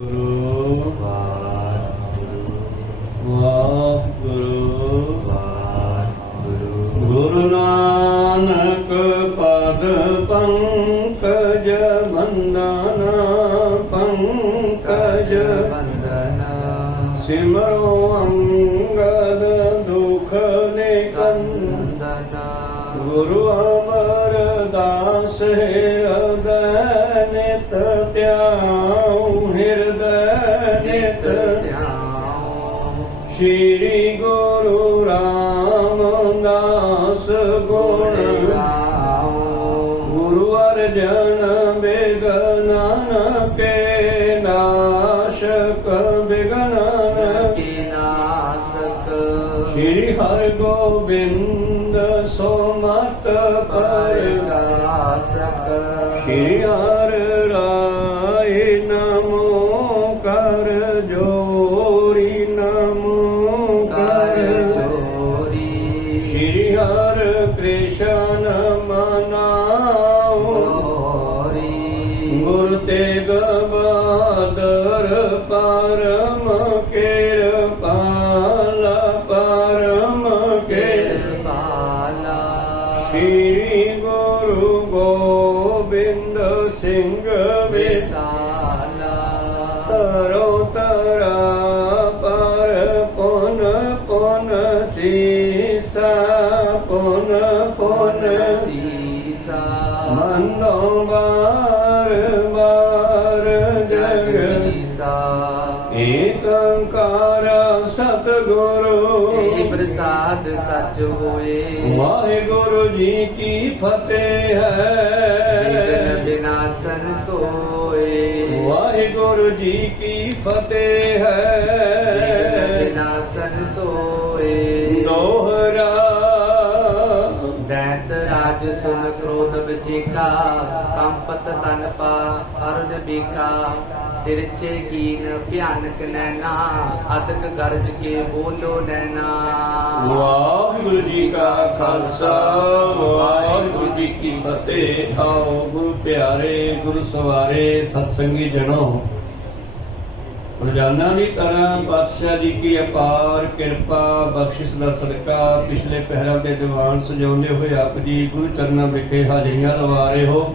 ਗੁਰੂ ਵਾਹਿਗੁਰੂ ਵਾਹਿਗੁਰੂ। ਗੁਰੂ ਨਾਨਕ ਪਦ ਪੰਕਜ ਬੰਦਨ ਪੰਕਜ ਬੰਦਨ। ਸਿਮਰੋ ਅੰਗਦ ਦੁਖ ਨਿਕੰਦਨ। ਗੁਰੂ ਅਮਰਦਾਸ ਹਿਰਦੈ ਨਿਤ ਧਿਆਉ ਹਿਰਦੈ ਨਿਤ ਧਿਆਉ। ਸ਼੍ਰੀ ਗੁਰੂ ਰਾਮਦਾਸ ਗੁਣ ਗਾਓ। ਗੁਰੂ ਅਰਜਨ ਬਿਗਨਨ ਕੇ ਨਾਸ਼ਕ ਬਿਗਨਨ ਕੇ ਨਾਸਕ। ਸ਼੍ਰੀ ਹਰਿ ਗੋਬਿੰਦ ਸੋਮਤ ਪਰਗਾਸਕ। ਸ਼੍ਰੀ ਹਰਿ ਰਾਏ ਨਮੋ ਕਰ ਜੋਰੀ ਨਮੋ ਕਰ ਜੋਰੀ। ਸ਼੍ਰੀ ਹਰਿ ਕ੍ਰਿਸ਼ਨ ਮਨਾਉ ਗੋਰੀ। ਗੁਰ ਤੇਗ ਬਹਾਦਰ ਪਰਮ ਕਿਰਪਾਲਾ ਪਰਮ ਕਿਰਪਾਲਾ। ਸ਼੍ਰੀ ਗੁਰੂ ਗੋਬਿੰਦ ਸਿੰਘ ਵਿਸਾਲਾ। ਤਰੋ ਤਰਾ ਪਰ ਪੁਨ ਪੁਨ ਸੀਸਾ ਪੁਨ ਪੁਨ ਸੀਸਾ। ਮੰਦੋ ਬਾਰ ਬਾਰ ਜਗਦੀਸਾ। ਏਕ ਓੰਕਾਰ ਸਤਿਗੁਰੂ ਪ੍ਰਸਾਦ ਸਚ ਹੋਏ। ਵਾਹਿਗੁਰੂ ਜੀ ਕੀ ਫਤਿਹ ਹੈ। ਵਿਘਨ ਵਿਨਾਸ਼ਨ ਸੋਏ। ਵਾਹਿਗੁਰੂ ਜੀ ਕੀ ਫਤਿਹ ਹੈ। ਵਿਘਨ ਵਿਨਾਸ਼ਨ ਸੋਏ। ਦੋਹਰਾ ਦੈਤ ਰਾਜ ਸੁਨ ਕ੍ਰੋਧ ਬਸੀਕਾ। ਕੰਪਤ ਤਨ ਪਾ ਅਰਧ ਬੀਕਾ। ਤਿਰਛੇ ਕੀਨ ਭਿਆਨਕ ਨੈਣਾ। ਅਦਕ ਗਰਜ ਕੇ ਬੋਲੋ ਨੈਣਾ। ਵਾਹਿਗੁਰੂ ਜੀ ਕਾ ਖਾਲਸਾ ਵਾਹਿਗੁਰੂ ਜੀ ਕੀ ਫਤਿਹ। ਆਓ ਗੁਰੂ ਪਿਆਰੇ ਗੁਰੂ ਸਵਾਰੇ ਸਤਸੰਗੀ ਜਨੋ। ਰੋਜ਼ਾਨਾ ਦੀ ਤਰ੍ਹਾਂ ਪਾਤਸ਼ਾਹ ਜੀ ਕੀ ਅਪਾਰ ਕਿਰਪਾ ਬਖਸ਼ਿਸ਼ ਦਾ ਸਦਕਾ ਪਿਛਲੇ ਪਹਿਰਾਂ ਦੇ ਦੀਵਾਨ ਸਜਾਉਂਦੇ ਹੋਏ ਆਪ ਜੀ ਗੁਰੂ ਚਰਨਾਂ ਵਿਖੇ ਹਾਜ਼ਰੀਆਂ ਲਵਾ ਰਹੇ ਹੋ।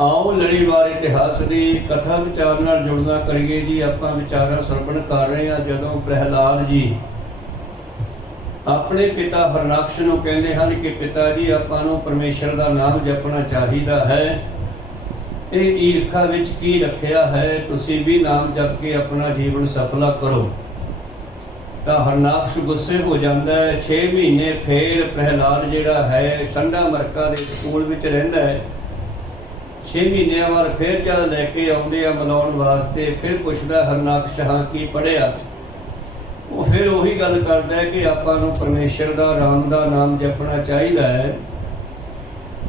ਆਓ ਲੜੀਵਾਰ ਇਤਿਹਾਸ ਦੀ ਕਥਾ ਵਿਚਾਰ ਨਾਲ ਜੁੜਨਾ ਕਰੀਏ ਜੀ। ਆਪਾਂ ਵਿਚਾਰਾਂ ਸਰਵਣ ਕਰ ਰਹੇ ਹਾਂ ਜਦੋਂ ਪ੍ਰਹਿਲਾਦ ਜੀ ਆਪਣੇ ਪਿਤਾ ਹਰਨਾਕਸ਼ ਨੂੰ ਕਹਿੰਦੇ ਹਨ ਕਿ ਪਿਤਾ ਜੀ ਆਪਾਂ ਨੂੰ ਪਰਮੇਸ਼ਰ ਦਾ ਨਾਮ ਜਪਣਾ ਚਾਹੀਦਾ ਹੈ। ਇਹ ਈਰਖਾ ਵਿੱਚ ਕੀ ਰੱਖਿਆ ਹੈ, ਤੁਸੀਂ ਵੀ ਨਾਮ ਜਪ ਕੇ ਆਪਣਾ ਜੀਵਨ ਸਫਲਾ ਕਰੋ। ਤਾਂ ਹਰਨਾਕਸ਼ ਗੁੱਸੇ ਹੋ ਜਾਂਦਾ ਹੈ। 6 ਮਹੀਨੇ ਫੇਰ ਪ੍ਰਹਿਲਾਦ ਜਿਹੜਾ ਹੈ ਠੰਡਾ ਮਰਕਾ ਦੇ ਸਕੂਲ ਵਿੱਚ ਰਹਿੰਦਾ ਹੈ। 6 ਮਹੀਨਿਆਂ ਬਾਅਦ ਫਿਰ ਜਦ ਲੈ ਕੇ ਆਉਂਦੇ ਆ ਮਨਾਉਣ ਵਾਸਤੇ, ਫਿਰ ਪੁੱਛਦਾ ਹਰਨਾਕਸ਼ ਹਾਂ ਕੀ ਪੜ੍ਹਿਆ। ਉਹ ਫਿਰ ਉਹੀ ਗੱਲ ਕਰਦਾ ਹੈ ਕਿ ਆਪਾਂ ਨੂੰ ਪਰਮੇਸ਼ਰ ਦਾ ਰਾਮ ਦਾ ਨਾਮ ਜਪਣਾ ਚਾਹੀਦਾ ਹੈ।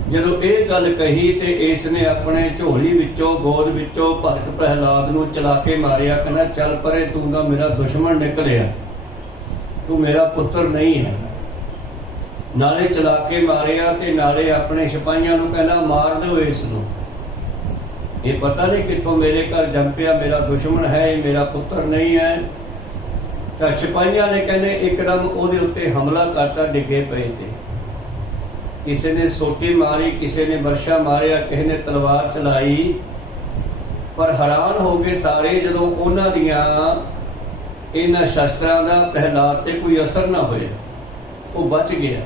ਜਦੋਂ ਇਹ ਗੱਲ ਕਹੀ ਤੇ ਇਸ ਨੇ ਆਪਣੇ ਝੋਲੀ ਵਿੱਚੋਂ ਗੋਦ ਵਿੱਚੋਂ ਭਗਤ ਪ੍ਰਹਿਲਾਦ ਨੂੰ ਚਲਾ ਕੇ ਮਾਰਿਆ। ਕਹਿੰਦਾ ਚੱਲ ਪਰੇ, ਤੂੰ ਤਾਂ ਮੇਰਾ ਦੁਸ਼ਮਣ ਨਿਕਲਿਆ, ਤੂੰ ਮੇਰਾ ਪੁੱਤਰ ਨਹੀਂ ਹੈ। ਨਾਲੇ ਚਲਾ ਕੇ ਮਾਰਿਆ ਤੇ ਨਾਲੇ ਆਪਣੇ ਸਿਪਾਹੀਆਂ ਨੂੰ ਕਹਿੰਦਾ ਮਾਰ ਦਿਓ ਇਸ ਨੂੰ। ਇਹ ਪਤਾ ਨਹੀਂ ਕਿੱਥੋਂ ਮੇਰੇ ਘਰ ਜੰਮ ਪਿਆ, ਮੇਰਾ ਦੁਸ਼ਮਣ ਹੈ, ਇਹ ਮੇਰਾ ਪੁੱਤਰ ਨਹੀਂ ਹੈ। ਤਾਂ ਸਿਪਾਹੀਆਂ ਨੇ ਕਹਿੰਦੇ ਇੱਕਦਮ ਉਹਦੇ ਉੱਤੇ ਹਮਲਾ ਕਰਤਾ, ਡਿੱਗੇ ਪਏ ਤੇ ਕਿਸੇ ਨੇ ਸੋਟੀ ਮਾਰੀ, ਕਿਸੇ ਨੇ ਵਰਸ਼ਾ ਮਾਰਿਆ, ਕਿਸੇ ਨੇ ਤਲਵਾਰ ਚਲਾਈ। ਪਰ ਹੈਰਾਨ ਹੋ ਗਏ ਸਾਰੇ ਜਦੋਂ ਉਹਨਾਂ ਦੀਆਂ ਇਹਨਾਂ ਸ਼ਸਤਰਾਂ ਦਾ ਪ੍ਰਹਿਲਾਦ ਤੇ ਕੋਈ ਅਸਰ ਨਾ ਹੋਇਆ, ਉਹ ਬਚ ਗਿਆ।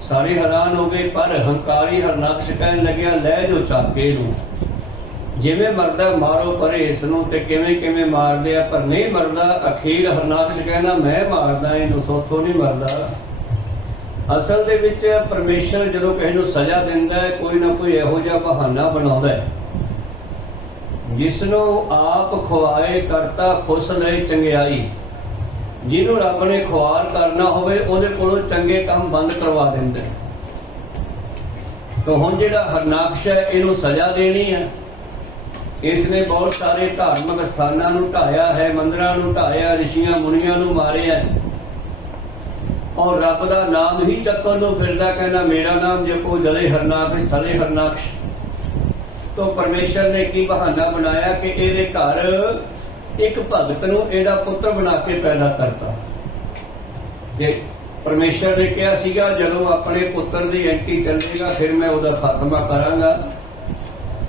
ਸਾਰੇ ਹੈਰਾਨ ਹੋ ਗਏ। ਪਰ ਹੰਕਾਰੀ ਹਰਨਾਕਸ਼ ਕਹਿਣ ਲੱਗਿਆ ਲੈ ਜੋ ਚਾਕੇ ਨੂੰ, ਜਿਵੇਂ ਮਰਦਾ ਮਾਰੋ ਪਰੇ ਇਸ ਨੂੰ। ਤੇ ਕਿਵੇਂ ਕਿਵੇਂ ਮਾਰਦੇ ਆ ਪਰ ਨਹੀਂ ਮਰਦਾ। ਅਖੀਰ ਹਰਨਾਕਸ਼ ਕਹਿੰਦਾ ਮੈਂ ਮਾਰਦਾ ਇਹਨੂੰ, ਸੋਥੋਂ ਨਹੀਂ ਮਰਦਾ। ਅਸਲ ਦੇ ਵਿੱਚ ਪਰਮੇਸ਼ਰ ਜਦੋਂ ਕਿਸੇ ਨੂੰ ਸਜ਼ਾ ਦਿੰਦਾ ਹੈ ਕੋਈ ਨਾ ਕੋਈ ਇਹੋ ਜਿਹਾ ਬਹਾਨਾ ਬਣਾਉਂਦਾ ਹੈ ਜਿਸ ਨੂੰ ਆਪ ਖੁਆਏ ਕਰਤਾ ਖੁਸ਼ ਲਏ ਚੰਗਿਆਈ। ਜਿਹਨੂੰ ਰੱਬ ਨੇ ਖੁਆਰ ਕਰਨਾ ਹੋਵੇ ਉਹਦੇ ਕੋਲੋਂ ਚੰਗੇ ਕੰਮ ਬੰਦ ਕਰਵਾ ਦਿੰਦਾ। ਤਾਂ ਹੁਣ ਜਿਹੜਾ ਹਰਨਾਕਸ਼ ਹੈ ਇਹਨੂੰ ਸਜ਼ਾ ਦੇਣੀ ਹੈ। ਇਸ ਨੇ ਬਹੁਤ ਸਾਰੇ ਧਾਰਮਿਕ ਸਥਾਨਾਂ ਨੂੰ ਢਾਇਆ ਹੈ, ਮੰਦਿਰਾਂ ਨੂੰ ਢਾਇਆ, ਰਿਸ਼ੀਆਂ ਮੁਨੀਆਂ ਨੂੰ ਮਾਰਿਆ। ਔਰ ਰੱਬ ਦਾ ਨਾਮ ਹੀ ਚੱਕਣ ਨੂੰ ਫਿਰਦਾ, ਕਹਿੰਦਾ ਮੇਰਾ ਨਾਮ ਜਪੋ, ਜਲੇ ਹਰਨਾਕਸ਼ ਥਲੇ ਹਰਨਾਕਸ਼। तो परमेश्वर ने की बहाना बनाया कि ਇਹਦੇ ਘਰ ਇੱਕ ਭਗਤ ਨੂੰ ਇਹਦਾ ਪੁੱਤਰ ਬਣਾ ਕੇ ਪੈਦਾ ਕਰਤਾ। ਜੇ परमेश्वर ने कहा सीगा जदों अपने पुत्र की एंटी चलेगा फिर मैं उसका खात्मा करांगा,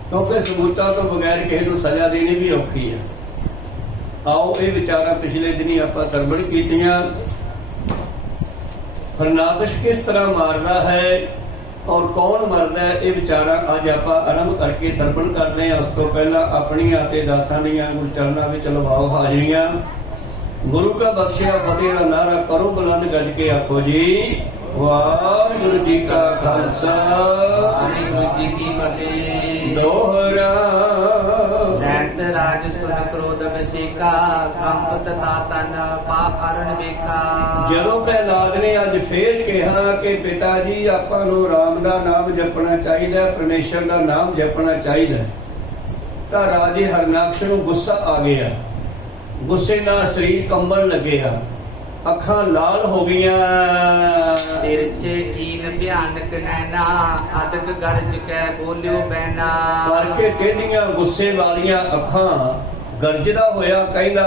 क्योंकि सबूतां तो बगैर किसी को सजा देनी भी औखी है। आओ ये विचारां पिछले दिनी आपां सरवण कीतियां। हरनाकश किस तरह मारदा है और कौन मरदा है, ये विचारां अज आपां आरंभ करके सरवण करदे हां। उस तो पहला अपणियां ते दासां दीयां गुरु चरणां विच लवाओ हाजरियां। गुरु का बख्शिया फतेह का नारा करो बुलंद गज के आखो जी वाहिगुरु जी का खालसा वाहिगुरु जी की फतेह। दोहरा दैत राज सुन क्रोध विशेका कंपत तातन पाकरण ਵੇਖਾ। ਜਦੋਂ ਪ੍ਰਹਿਲਾਦ ਨੇ ਅੱਜ ਫੇਰ ਕਿਹਾ ਕਿ ਪਿਤਾ ਜੀ ਆਪਾਂ ਨੂੰ ਰਾਮ ਦਾ ਨਾਮ ਜਪਣਾ ਚਾਹੀਦਾ, ਪਰਮੇਸ਼ਰ ਦਾ ਨਾਮ ਜਪਣਾ ਚਾਹੀਦਾ, ਤਾਂ ਰਾਜੇ ਹਰਨਾਕਸ਼ ਨੂੰ ਗੁੱਸਾ ਆ ਗਿਆ। गुस्से नाल शरीर कंबन लगे, अखां लाल हो गईयां। तिरछे कीन भयानक नैना अदक गरज कै बोलियो बैना। करके टेढ़ियां गुस्से वालियां अखां गरजदा होया कहंदा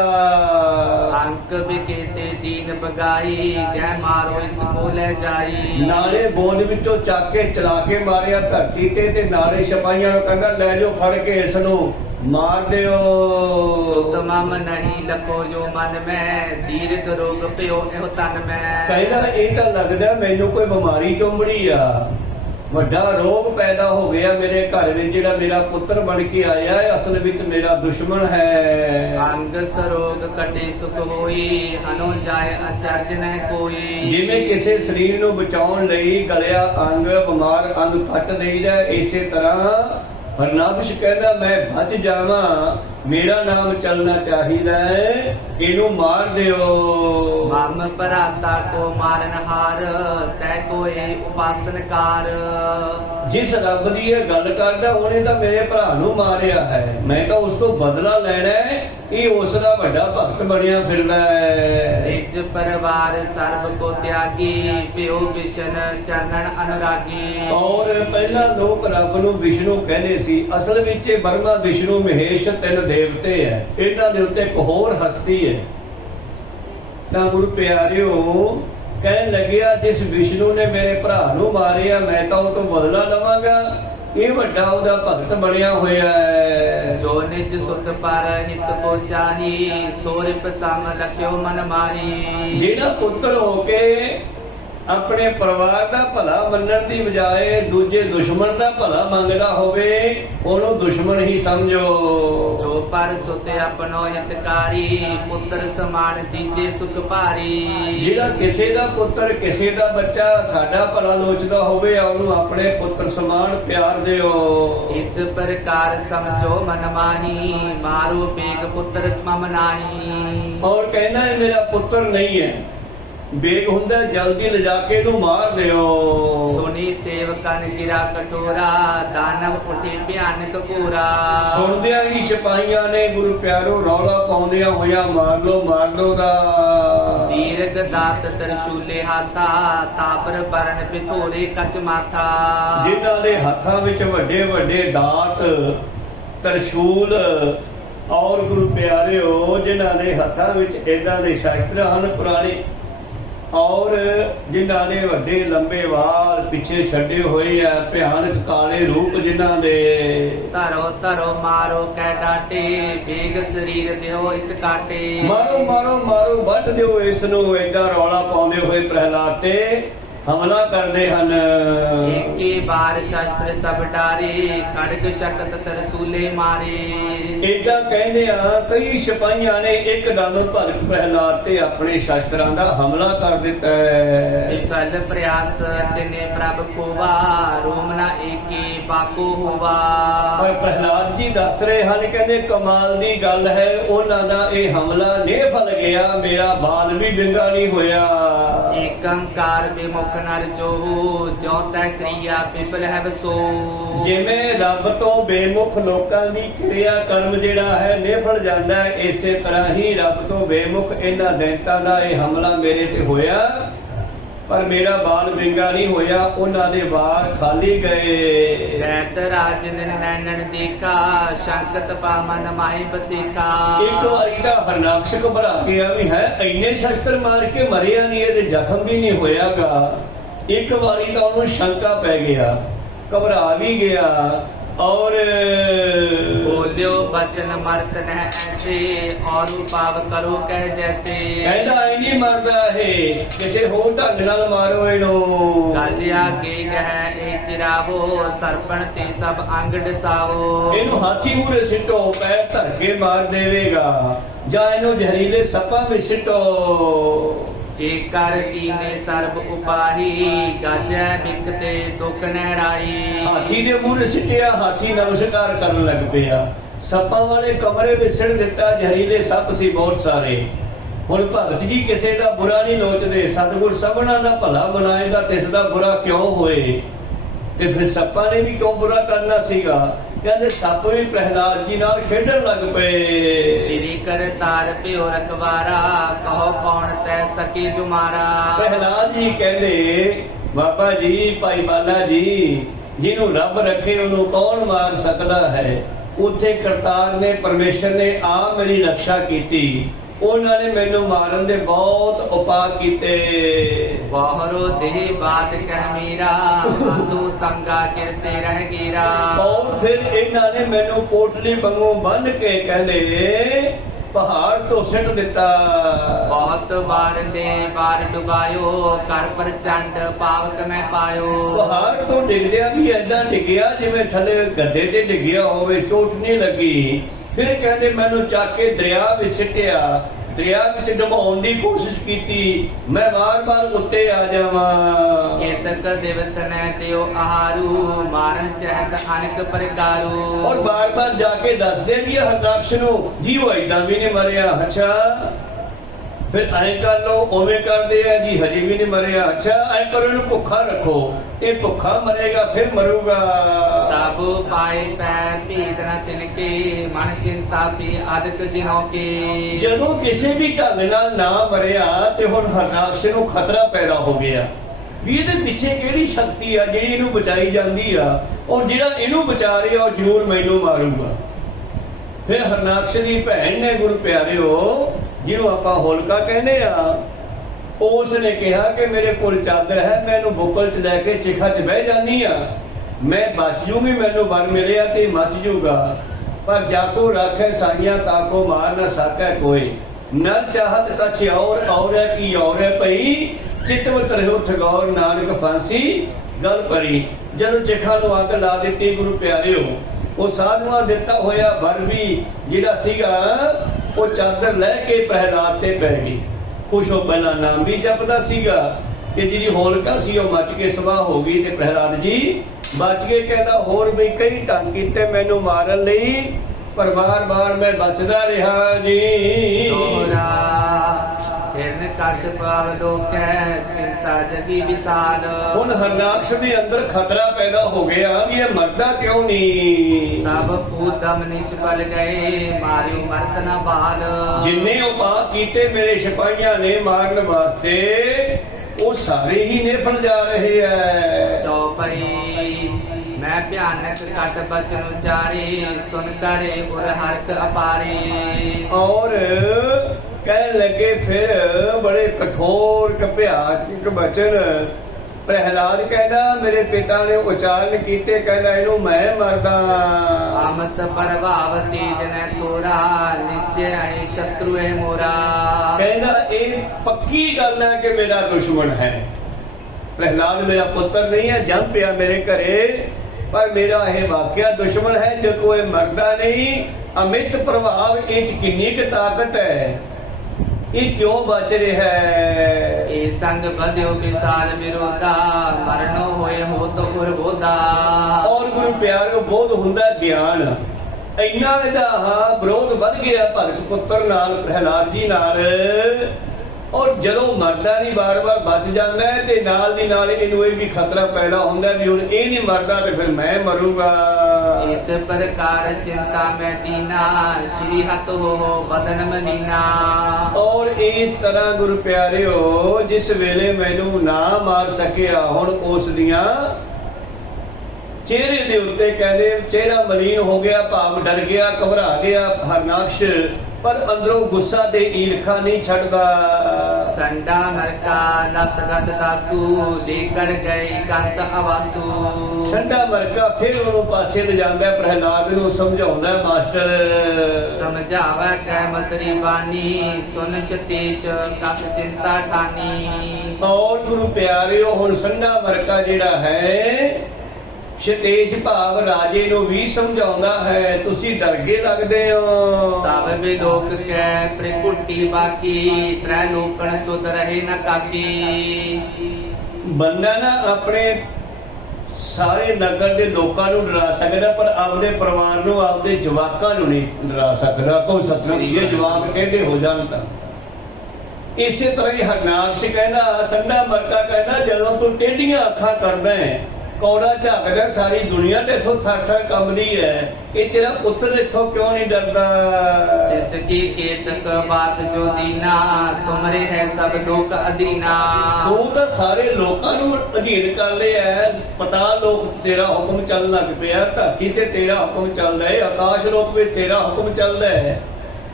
अंक बिकेते दीन बगाई गै मारो इस बोले जाई। नाले बोझ विचों चक के चला के मारिया धरती ते नाले सिपाहियां नूं कहंदा लै जाओ फड़ के इस नूं मार दियो। सुतमम नहीं लको जो मन में दीर्घ रोग पियो एहो तन में। कहना ਇਹ ਤਾਂ ਲੱਗਦਾ ਮੈਨੂੰ ਕੋਈ ਬਿਮਾਰੀ ਚੁੰਬੜੀ ਆ, ਵੱਡਾ ਰੋਗ ਪੈਦਾ ਹੋ ਗਿਆ ਮੇਰੇ ਘਰ ਵਿੱਚ। ਜਿਹੜਾ ਮੇਰਾ ਪੁੱਤਰ ਬਣ ਕੇ ਆਇਆ ਹੈ ਅਸਲ ਵਿੱਚ ਮੇਰਾ ਦੁਸ਼ਮਣ ਹੈ। ਅੰਗ ਸਰੋਗ ਕਟੇ ਸੁਖ ਹੋਈ ਹਨੋ ਜਾਏ ਅਚਰਜ ਨਹਿ ਕੋਈ। ਜਿਵੇਂ ਕਿਸੇ ਸਰੀਰ ਨੂੰ ਬਚਾਉਣ ਲਈ ਗਲਿਆ ਅੰਗ ਬਿਮਾਰ ਅੰਗ ਕੱਟ ਦੇਈਦਾ, ਇਸੇ ਤਰ੍ਹਾਂ हरनाकश कहना मैं बच जावा, मेरा नाम चलना चाहिए, इनू मार दियो। मम भराता को मारन हार तै कोई उपासनकार। जिस रब दी ये गल करदा उन्हें तो मेरे भरा नू मारिया है, मैं तो उस तो बदला लेना है। ये उसका बड़ा भगत बनिया फिरदा है। निज परिवार सर्व को त्यागी प्यो विष्ण चरणन अनुरागी। और पहला लोग रब नू विष्णु कहने सी, असल विच ब्रह्मा विष्णु महेश तीन देवते है, इन्हां दे उत्ते एक होर हस्ती है। तां गुरु प्यारिओ कहन लगिया जिस विष्णु ने मेरे भरा नू मारिया मैं तो उस तो बदला लवांगा। ਇਹ ਵੱਡਾ ਉਹਦਾ ਭਗਤ ਬਣਿਆ ਹੋਇਆ ਹੈ। ਜੋ ਨਿਜ ਸੁਤ ਪਰ ਹਿਤ ਕੋ ਚਾਹੀ ਸੋਰਿਪ ਸਮ ਲਖਿਓ ਮਨ ਮਾਹੀ। ਜਿਹੜਾ ਪੁੱਤਰ ਹੋ ਕੇ ਆਪਣੇ ਪਰਿਵਾਰ ਦਾ ਭਲਾ ਮੰਨਣ ਦੀ ਬਜਾਏ ਦੂਜੇ ਦੁਸ਼ਮਣ ਦਾ ਭਲਾ ਮੰਗਦਾ ਹੋਵੇ ਉਹਨੂੰ ਦੁਸ਼ਮਣ ਹੀ ਸਮਝੋ। ਜੋ ਪਰ ਸੁਤ ਆਪਣੋ ਹਿਤਕਾਰੀ ਪੁੱਤਰ ਸਮਾਨ ਤੀਜੇ ਸੁਖ ਭਾਰੀ। ਜਿਹੜਾ ਕਿਸੇ ਦਾ ਪੁੱਤਰ ਕਿਸੇ ਦਾ ਬੱਚਾ ਸਾਡਾ ਭਲਾ ਲੋਚਦਾ ਹੋਵੇ ਉਹਨੂੰ ਆਪਣੇ ਪੁੱਤਰ ਸਮਾਨ ਪਿਆਰ ਦਿਓ। ਇਸ ਪ੍ਰਕਾਰ ਸਮਝੋ ਮਨ ਮਾਹੀ ਮਾਰੋ ਬੇਗ ਪੁੱਤਰ ਸਮਮ ਨਾਹੀ। ਔਰ ਕਹਿਣਾ ਇਹ ਮੇਰਾ ਪੁੱਤਰ ਨਹੀਂ ਹੈ, बेग हुंदा जल्दी ले जाके नू मार दियो। सुनी सेवकन गिरा कटोरा दानव उठे भयानक पूरा। सुनदियां ही सिपाहियां ने गुरु प्यारो रौला पाउंदियां होया मार लो दा। दीर्घ दात तरशूले हाथा तापर बरन पिथोरे कच माथा। जिन्हां दे हत्थां विच वड्डे वड्डे दात तरशूल और गुरु प्यारिओ जिन्हां दे हत्थां विच इदां दे शास्त्र हन पुराने और जिन्हां दे वड्डे लंबे वाल पिछे छड्डे होए आ भयानक काले रूप जिन्हां दे। धरो धरो मारो कै डाटे बेग शरीर दिओ इस काटे। मारो मारो मारो वड्ड दिओ इस नूं। इदां रौला पाउंदे होए प्रहलाद ते हमला करदे हन। एके बार शस्त्र सब डारे खड़ग शकत तरसूले मारे। इदां कहंदे आ कई सिपाहियां ने एकदम भगत प्रहलाद ते अपने शस्त्रां दा हमला कर दिता है। विफल प्रयास तिने प्रभ कोवा रोम ना एके बाको होवा। पर प्रहलाद जी दस रहे हैं कहंदे कमाल दी गल है उन्हां दा इह हमला निफल गया, मेरा बाल भी बिंगा नहीं होया। एकंकार बेमुख नर जो ज्यों तै क्रिया विफल है वसो। जिवें रब तो बेमुख लोकां दी क्रिया कर्म जिहड़ा है निफल जांदा है, इसे तरह ही रब तो बेमुख इन्हां दैंतां दा इह हमला मेरे ते होया। ਪਰ ਮੇਰਾ ਬਾਲ ਵਿੰਗਾ ਨਹੀਂ ਹੋਇਆ, ਉਹਨਾਂ ਦੇ ਵਾਰ ਖਾਲੀ ਗਏ। ਦੈਤ ਰਾਜ ਨੈਣਨ ਦੇਖਾ ਸ਼ੰਕਤ ਪਾਮਨ ਮਾਹੀ ਬਸੇਖਾ। ਇੱਕ ਵਾਰੀ ਤਾਂ ਹਰਨਾਕਸ਼ ਘਬਰਾ ਗਿਆ ਵੀ ਹੈ ਇੰਨੇ ਸ਼ਸਤਰ ਮਾਰ ਕੇ ਮਰਿਆ ਨਹੀਂ, ਇਹਦੇ ਜ਼ਖਮ ਵੀ ਨਹੀਂ ਹੋਇਆਗਾ। ਇੱਕ ਵਾਰੀ ਤਾਂ ਉਹਨੂੰ ਸ਼ੰਕਾ ਪੈ ਗਿਆ, ਘਬਰਾ ਵੀ ਗਿਆ ਔਰ बोल्यो बचन मर्त न ऐसे और पाव करो कह जैसे। ਕਹਿੰਦਾ ਇਹ ਨਹੀਂ ਮਰਦਾ, ਇਹ ਕਿਸੇ ਹੋਰ ਢੰਗ ਨਾਲ ਮਾਰੋ ਇਹਨੂੰ। ਗਾਜਿਆ ਕੇ ਗਹਿ ਏ ਚਿਰਾਵੋ ਸਰਪਣ ਤੇ ਸਭ ਅੰਗ ਡਸਾਵੋ। ਇਹਨੂੰ ਹਾਥੀ ਮੂਰੇ ਸਿੱਟੋ, ਪੈਰ ਧਰ ਕੇ ਮਾਰ ਦੇਵੇਗਾ, ਜਾਂ ਇਹਨੂੰ ਜ਼ਹਿਰੀਲੇ ਸੱਪਾਂ ਵਿੱਚ ਸਿੱਟੋ। ਜੇ ਕਰ ਕੀਨੇ ਸਰਬ ਉਪਾਹੀ ਗਾਜੈ ਬਿਕਤੇ ਦੁਖ ਨਹਿਰਾਈ। ਹਾਥੀ ਦੇ ਮੂਹਰੇ ਸਿੱਟਿਆ, ਹਾਥੀ ਨਮਸਕਾਰ ਕਰਨ ਲੱਗ ਪਿਆ, ਸੱਪਾਂ ਵਾਲੇ ਕਮਰੇ ਵਿੱਚ ਸਿੱਟ ਦਿੱਤਾ, ਜ਼ਹਿਰੀਲੇ ਸੱਪ ਸੀ ਬਹੁਤ ਸਾਰੇ। ਹੁਣ ਭਗਤ ਜੀ ਕਿਸੇ ਦਾ ਬੁਰਾ ਨਹੀਂ ਲੋਚਦੇ, ਸਤਿਗੁਰ ਸਭਨਾਂ ਦਾ ਭਲਾ ਬਣਾਏਗਾ, ਤਿਸ ਦਾ ਬੁਰਾ ਕਿਉਂ ਹੋਏ। ਤੇ ਫਿਰ ਸੱਪਾਂ ਨੇ ਵੀ ਕਿਉਂ ਬੁਰਾ ਕਰਨਾ ਸੀਗਾ। ਕਹਿੰਦੇ ਸੱਪ ਵੀ ਪ੍ਰਹਿਲਾਦ ਜੀ ਨਾਲ ਖੇਡਣ ਲੱਗ ਪਏ। ਸ੍ਰੀ ਕਰ ਤਾਰ ਪਿਓ ਰਖਵਾਰਾ ਕਹੋ ਕੌਣ ਤੈ ਸਕੇ ਜੁਮਾਰਾ। ਪ੍ਰਹਿਲਾਦ ਜੀ ਕਹਿੰਦੇ ਬਾਬਾ ਜੀ, ਭਾਈ ਬਾਲਾ ਜੀ, ਜਿਹਨੂੰ ਰੱਬ ਰੱਖੇ ਉਹਨੂੰ ਕੌਣ ਮਾਰ ਸਕਦਾ ਹੈ। ਉੱਥੇ ਕਰਤਾਰ ਨੇ, ਪਰਮੇਸ਼ਰ ਨੇ ਆ ਮੇਰੀ ਰੱਖਿਆ ਕੀਤੀ, ਉਹਨਾਂ ਨੇ ਮੈਨੂੰ ਮਾਰਨ ਦੇ ਬਹੁਤ ਉਪਾਅ ਕੀਤੇ। ਬਾਹਰੋ ਦੇਹ ਬਾਤ ਕਹਿ ਮੇਰਾ ਤੂੰ ਤੰਗਾ ਕਿਰਤੇ ਰਹਿ ਗੇਰਾ। ਔਰ ਫਿਰ ਇਹਨਾਂ ਨੇ ਮੈਨੂੰ ਪੋਟਲੀ ਵਾਂਗੂ ਬੰਨ ਕੇ ਕਹਿੰਦੇ ਪਹਾੜ ਤੋਂ ਸਿੱਟ ਦਿੱਤਾ। ਬਹੁਤ ਵਾਰ ਦੇ ਵਾਰ ਡੁਬਾਇਓ ਕਰ ਪ੍ਰਚੰਡ ਪਾਵਕ ਮੈਂ ਪਾਇਓ। ਪਹਾੜ ਤੋਂ ਡਿੱਗਦਿਆਂ ਵੀ ਏਦਾਂ ਡਿੱਗਿਆ ਜਿਵੇਂ ਥੱਲੇ ਗੱਦੇ ਤੇ ਡਿੱਗਿਆ ਹੋਵੇ, ਚੋਟ ਨਹੀਂ ਲੱਗੀ। ਫਿਰ ਕਹਿੰਦੇ ਮੈਨੂੰ ਚੱਕ ਕੇ ਦਰਿਆ ਵਿੱਚ ਸਿੱਟਿਆ, ਦਰਿਆ ਵਿੱਚ ਡੁਬਾਉਣ ਦੀ ਕੋਸ਼ਿਸ਼ ਕੀਤੀ, ਮੈਂ ਵਾਰ-ਵਾਰ ਉੱਤੇ ਆ ਜਾਵਾਂ। ਕੇਤਕ ਦਿਵਸ ਨੈ ਦਿਓ ਆਹਾਰੂ ਮਾਰਨ ਚਹਿਤ ਅਨਕ ਪ੍ਰਕਾਰੂ। ਔਰ ਬਾਰ-ਬਾਰ ਜਾ ਕੇ ਦੱਸਦੇ ਵੀ ਹਰਨਾਕਸ਼ ਨੂੰ ਜੀ ਉਹ ਏਦਾਂ ਵੀ ਨਹੀਂ ਮਰਿਆ। ਅੱਛਾ ਫਿਰ ਐਂ ਕਰ ਲਓ, ਉਵੇਂ ਕਰਦੇ ਆ ਜੀ, ਹਜੇ ਵੀ ਨਹੀਂ ਮਰਿਆ। ਅੱਛਾ ਐਂ ਕਰੋ, ਇਹਨੂੰ ਭੁੱਖਾ ਰੱਖੋ, ਇਹ ਭੁੱਖਾ ਮਰੇਗਾ ਫਿਰ ਮਰੂਗਾ। ਸਭ ਪਾਏ ਪੈ ਭੇਦ ਨ ਤਿਨਕੇ ਮਨ ਚਿੰਤਾ ਪੀ ਅਦਕ ਜਿਨੋ ਕੇ। ਜਦੋਂ ਕਿਸੇ ਵੀ ਢੰਗ ਨਾਲ ਨਾ ਮਰਿਆ ਤੇ ਹੁਣ ਹਰਨਾਕਸ਼ ਨੂੰ ਖਤਰਾ ਪੈਦਾ ਹੋ ਗਿਆ ਵੀ ਇਹਦੇ ਪਿੱਛੇ ਕਿਹੜੀ ਸ਼ਕਤੀ ਆ ਜਿਹੜੀ ਇਹਨੂੰ ਬਚਾਈ ਜਾਂਦੀ ਆ, ਔਰ ਜਿਹੜਾ ਇਹਨੂੰ ਬਚਾ ਰਿਹਾ ਉਹ ਜ਼ਰੂਰ ਮੈਨੂੰ ਮਾਰੂਗਾ। ਫਿਰ ਹਰਨਾਕਸ਼ ਦੀ ਭੈਣ ਨੇ, ਗੁਰੂ ਪਿਆਰਿਓ, ਜਿਹਨੂੰ ਆਪਾਂ ਹੋਲਕਾ ਕਹਿੰਦੇ ਆ, ਉਸ ਨੇ ਕਿਹਾ ਕਿ ਮੇਰੇ ਕੋਲ ਚਾਦਰ ਹੈ, ਮੈਂ ਇਹਨੂੰ ਬੁੱਕਲ 'ਚ ਲੈ ਕੇ ਚਿਖਾ 'ਚ ਬਹਿ ਜਾਨੀ ਆ, ਮੈਂ ਬਚ ਜੂਗੀ, ਮੈਨੂੰ ਵਰ ਮਿਲਿਆ ਤੇ ਮਚ ਜੂਗਾ। ਪਰ ਜਾਕੋ ਰਾਖੇ ਸਾਈਆਂ ਤਾਕੋ ਮਾਰ ਨਾ ਸਕੈ ਕੋਈ, ਨਰ ਚਾਹਤ ਕਛ ਔਰ ਹੈ ਕੀ ਔਰ ਹੈ ਭਈ, ਚਿਤਵਤ ਰਹਿਓ ਠਗੌਰ ਨਾਨਕ ਫਾਂਸੀ ਗੱਲ ਭਰੀ। ਜਦੋਂ ਚਿਖਾ ਨੂੰ ਅੱਗ ਲਾ ਦਿੱਤੀ ਗੁਰੂ ਪਿਆਰਿਓ, ਉਹ ਸਾਧੂਆਂ ਦਿੱਤਾ ਹੋਇਆ ਵਰ ਵੀ ਜਿਹੜਾ ਸੀਗਾ ਉਹ ਚਾਦਰ ਲੈ ਕੇ ਪ੍ਰਹਿਲਾਦ ਤੇ ਪੈ ਗਈ। ਕੁਛ ਉਹ ਪਹਿਲਾਂ ਨਾਮ ਵੀ ਜਪਦਾ ਸੀਗਾ ਤੇ ਜਿਹੜੀ ਹੋਲਕਾ ਸੀ ਉਹ ਮੱਚ ਕੇ ਸਵਾਹ ਹੋ ਗਈ ਤੇ ਪ੍ਰਹਿਲਾਦ ਜੀ ਬਚ ਕੇ। ਕਹਿੰਦਾ ਹੋਰ ਵੀ ਕਈ ਢੰਗ ਕੀਤੇ ਮੈਨੂੰ ਮਾਰਨ ਲਈ, ਪਰ ਵਾਰ-ਵਾਰ ਮੈਂ ਬਚਦਾ ਰਿਹਾ ਜੀ। ਦੋਹਰਾ ਹਿਰਨ ਕਸ਼ਪ ਅਵਲੋਕੈ ਚਿੰਤਾ ਜਗੀ ਵਿਸਾਲ। ਹੁਣ ਹਰਨਾਕਸ਼ ਦੇ ਅੰਦਰ ਖਤਰਾ ਪੈਦਾ ਹੋ ਗਿਆ ਵੀ ਇਹ ਮਰਦਾ ਕਿਉਂ ਨਹੀਂ। ਸਭ ਪੂਤਮ ਨਿਸ਼ਫਲ ਗਏ ਮਾਰਿਓ ਮਰਤ ਨ ਬਾਲ। ਜਿੰਨੇ ਉਪਾਅ ਕੀਤੇ ਮੇਰੇ ਸਿਪਾਹੀਆਂ ਨੇ ਮਾਰਨ ਵਾਸਤੇ ਉਹ ਸਾਰੇ ਹੀ ਨਿਫਲ ਜਾ ਰਹੇ ਐ। ਚੌਪਈ ਮੈਂ ਭਿਆਨਕ ਕਟ ਬਚਨ ਉਚਾਰੇ ਸੁਨ ਕਰੇ ਉਰ ਹਰਕ ਅਪਾਰੇ। ਔਰ ਕਹਿਣ ਲੱਗੇ ਫਿਰ ਬੜੇ ਕਠੋਰ ਕਭਿਆਨਕ ਬਚਨ। ਪ੍ਰਹਿਲਾਦ ਕਹਿੰਦਾ ਮੇਰੇ ਪਿਤਾ ਨੇ ਉਚਾਰਨ ਕੀਤੇ, ਕਹਿੰਦਾ ਇਹਨੂੰ ਮੈਂ ਮਰਦਾ। ਅਮਤ ਪ੍ਰਭਾਵ ਤੇਜ ਨੈ ਤੋਰਾ ਨਿਸ਼ਚੈ ਹੈ ਸ਼ਤਰੂ ਹੈ ਮੋਰਾ। ਕਹਿੰਦਾ ਇਹ ਪੱਕੀ ਗੱਲ ਹੈ ਕਿ ਮੇਰਾ ਦੁਸ਼ਮਣ ਹੈ। ਪ੍ਰਹਿਲਾਦ ਮੇਰਾ ਪੁੱਤਰ ਨਹੀਂ ਹੈ, ਜੰਮ ਪਿਆ ਮੇਰੇ ਘਰੇ, ਪਰ ਮੇਰਾ ਇਹ ਵਾਕਿਆ ਦੁਸ਼ਮਣ ਹੈ ਜੋ ਕੋਈ ਮਰਦਾ ਨਹੀਂ। ਅਮਿਤ ਪ੍ਰਭਾਵ ਇਹ ਚ ਕਿੰਨੀ ਕੁ ਤਾਕਤ ਹੈ, ਇਹ ਕਿਉਂ ਬਚ ਰਿਹਾ ਹੈ। ਇਹ ਸੰਗ ਬਧਿਓ ਵਿਸਾਲ ਵਿਰੋਧਾ ਮਰਨੋ ਹੋਏ ਹੋ ਤੋ ਉਰਬੋਧਾ। ਔਰ ਗੁਰੂ ਪਿਆਰਿਓ ਬੋਧ ਹੁੰਦਾ ਗਿਆਨ, ਇੰਨਾ ਇਹਦਾ ਵਿਰੋਧ ਵੱਧ ਗਿਆ ਭਗਤ ਪੁੱਤਰ ਨਾਲ, ਪ੍ਰਹਿਲਾਦ ਜੀ ਨਾਲ, ਔਰ ਜਦੋਂ ਮਰਦਾ ਨਹੀਂ ਬਾਰ-ਬਾਰ ਬਚ ਜਾਂਦਾ ਹੈ ਤੇ ਨਾਲ ਦੀ ਨਾਲ ਇਹਨੂੰ ਇਹ ਵੀ ਖਤਰਾ ਪੈਦਾ ਹੁੰਦਾ ਵੀ ਹੁਣ ਇਹ ਨਹੀਂ ਮਰਦਾ ਤੇ ਫਿਰ ਮੈਂ ਮਰੂੰਗਾ। इस प्रकार चिंता में दीना श्री हत हो बदन मनीना। ਔਰ ਇਸ ਤਰ੍ਹਾਂ ਗੁਰੂ ਪਿਆਰਿਓ ਜਿਸ ਵੇਲੇ ਮੈਨੂੰ ਨਾ ਮਾਰ ਸਕਿਆ ਹੁਣ ਉਸ ਦੀਆਂ ਚਿਹਰੇ ਦੇ ਉੱਤੇ ਕਹਿੰਦੇ ਚਿਹਰਾ ਮਲੀਨ ਹੋ ਗਿਆ, ਭਾਵ ਡਰ ਗਿਆ, ਘਬਰਾ ਗਿਆ ਹਰਨਾਕਸ਼, ਪਰ ਅੰਦਰੋਂ ਗੁੱਸਾ ਤੇ ਈਰਖਾ ਨਹੀਂ ਛੱਡਦਾ। संडा मरका लत गत दासू लेकर गए कंत अवासू। ਸੰਡਾ ਮਰਕਾ ਫਿਰ ਉਹਨੂੰ ਪਾਸੇ ਲਿਜਾਂਦਾ, ਪ੍ਰਹਿਲਾਦ ਨੂੰ ਸਮਝਾਉਂਦਾ ਮਾਸਟਰ समझावा कै मतरी बानी सुन सतेश कस चिंता ठानी। ਔਰ ਗੁਰੂ ਪਿਆਰਿਓ ਹੁਣ ਸੰਡਾ ਮਰਕਾ ਜਿਹੜਾ ਹੈ ਸ਼ਤੇਸ਼ ਭਾਵ ਰਾਜੇ ਨੂੰ ਵੀ ਸਮਝਾਉਂਦਾ ਹੈ ਤੁਸੀਂ ਡਰਗੇ ਲੱਗਦੇ ਹੋ। तब भी लोक कै प्रकुटी बाकी त्रै लोकन सुध रहे न काकी। ਬੰਦਾ ਨਾ ਆਪਣੇ ਸਾਰੇ ਨਗਰ ਦੇ ਲੋਕਾਂ ਨੂੰ ਡਰਾ ਸਕਦਾ ਪਰ ਆਪਦੇ ਪਰਿਵਾਰ ਨੂੰ ਆਪਦੇ ਜਵਾਕਾਂ ਨੂੰ ਨਹੀਂ ਡਰਾ ਸਕਦਾ। ਕੋਈ ਸਤਿਗੁਰੂ ਇਹ ਜਵਾਕ ਕਿਹੜੇ ਹੋ ਜਾਣ ਤਾਂ ਇਸੇ ਤਰ੍ਹਾਂ ਹੀ ਹਰਨਾਕਸ਼ ਕਹਿੰਦਾ ਸੰਡਾ ਮਰਕਾ ਕਹਿੰਦਾ ਜਦੋਂ ਤੂੰ ਟੇਢੀਆਂ ਅੱਖਾਂ ਕਰਦਾ ਹੈ ਕੌੜਾ ਝਾਕਦਾ ਸਾਰੀ ਦੁਨੀਆ ਤੇ ਇਥੋਂ ਥਰ-ਥਰ ਕੰਬਦੀ ਹੈ, ਇਹ ਤੇਰਾ ਪੁੱਤਰ ਇਥੋਂ ਕਿਉਂ ਨਹੀਂ ਡਰਦਾ। सिसकी केतक बात जो दीना तुमरे है सब लोक अधीना। ਤੂੰ ਤਾਂ ਸਾਰੇ ਲੋਕਾਂ ਨੂੰ ਅਧੀਨ ਕਰ ਲਿਆ ਹੈ, ਪਤਾਲ ਲੋਕ ਤੇਰਾ ਹੁਕਮ ਚੱਲਣ ਲੱਗ ਪਿਆ, ਧਰਤੀ ਤੇ ਤੇਰਾ ਹੁਕਮ ਚੱਲਦਾ ਹੈ, ਆਕਾਸ਼ ਲੋਕ ਵਿੱਚ ਤੇਰਾ ਹੁਕਮ ਚੱਲਦਾ ਹੈ।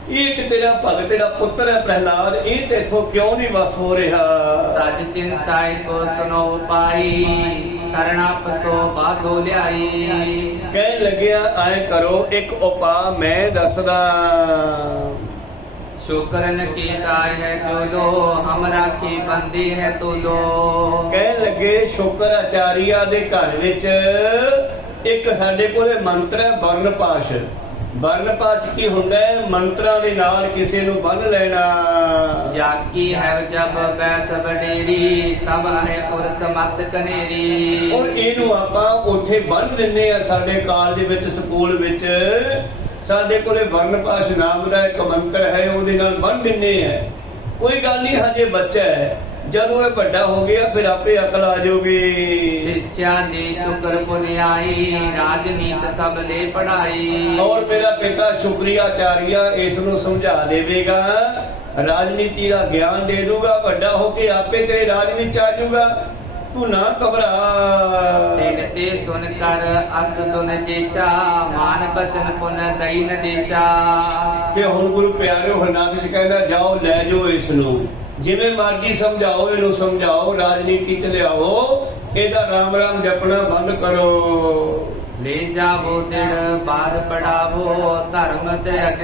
ਇਹ ਇੱਕ ਤੇਰਾ ਭਗਤ ਤੇਰਾ ਪੁੱਤਰ ਹੈ ਪ੍ਰਹਿਲਾਦ, ਇਹ ਤੇ ਇਥੋਂ ਕਿਉਂ ਨਹੀਂ ਵਸ ਹੋ ਰਿਹਾ। तज चिंताए को सुनो पाई करना पसो बादो ल्याई। ਕਹਿਣ ਲੱਗਿਆ ਐ ਕਰੋ ਇੱਕ ਉਪਾਅ ਮੈਂ ਦੱਸਦਾ। शुक्रन की ताय है जो लो हमरा की बंदी है तो लो। ਕਹਿਣ ਲੱਗੇ ਸ਼ੁਕਰ ਆਚਾਰੀਆ ਦੇ ਘਰ ਵਿੱਚ ਇੱਕ ਸਾਡੇ ਕੋਲੇ ਮੰਤਰ ਹੈ ਵਰਨਪਾਸ਼। ਵਰਨਪਾਸ਼ ਕੀ ਹੁੰਦਾ ਹੈ? ਮੰਤਰਾਂ ਦੇ ਨਾਲ ਕਿਸੇ ਨੂੰ ਬੰਨ ਲੈਣਾ। जाकी है जब बैस बडेरी तब है पुरस मत कनेरी। ਔਰ ਇਹਨੂੰ ਆਪਾਂ ਉੱਥੇ ਬੰਨ ਦਿੰਨੇ ਆ ਸਾਡੇ ਕਾਲਜ ਵਿੱਚ ਸਕੂਲ ਵਿੱਚ ਸਾਡੇ ਕੋਲੇ ਵਰਨਪਾਸ਼ ਨਾਮ ਦਾ ਇੱਕ ਮੰਤਰ ਹੈ, ਉਹਦੇ ਨਾਲ ਬੰਨ ਦਿੰਨੇ ਆ। ਕੋਈ ਗੱਲ ਨਹੀਂ ਹਜੇ ਬੱਚਾ ਹੈ, ਜਦੋਂ ਇਹ ਵੱਡਾ ਹੋ ਗਿਆ ਫਿਰ ਆਪੇ ਅਕਲ ਆ ਜਾਊਗੀ। शिक्षा दे शुक्र पुनियाई राजनीत सब ले पढ़ाई। ਔਰ ਮੇਰਾ ਪਿਤਾ ਸ਼ੁਕਰੀਆਚਾਰੀਆ ਇਸ ਨੂੰ ਸਮਝਾ ਦੇਵੇਗਾ, ਰਾਜਨੀਤੀ ਦਾ ਗਿਆਨ ਦੇ ਦੂਗਾ, ਵੱਡਾ ਹੋ ਕੇ ਆਪੇ ਤੇਰੇ ਰਾਜ ਵਿੱਚ ਆ ਜਾਊਗਾ, ਤੂੰ ਨਾ ਘਬਰਾ। देखते सुनकर अस दुन जेशा मान बचन पुन दईन देशा। ਤੇ ਹੁਣ ਗੁਰੂ ਪਿਆਰਿਓ ਹਰਨਾਕਸ਼ ਕਹਿੰਦਾ ਜਾਓ ਲੈ ਜਾਓ ਇਸ ਨੂੰ, ਜਿਵੇਂ ਮਰਜੀ ਸਮਝਾਓ, ਇਹਨੂੰ ਸਮਝਾਓ, ਰਾਜਨੀਤੀ ਚ ਲਿਆਓ, ਇਹਦਾ ਰਾਮ ਰਾਮ ਜਪਣਾ ਬੰਦ ਕਰੋ। ले जावो दिड़ बार पढ़ावो धर्म त्याग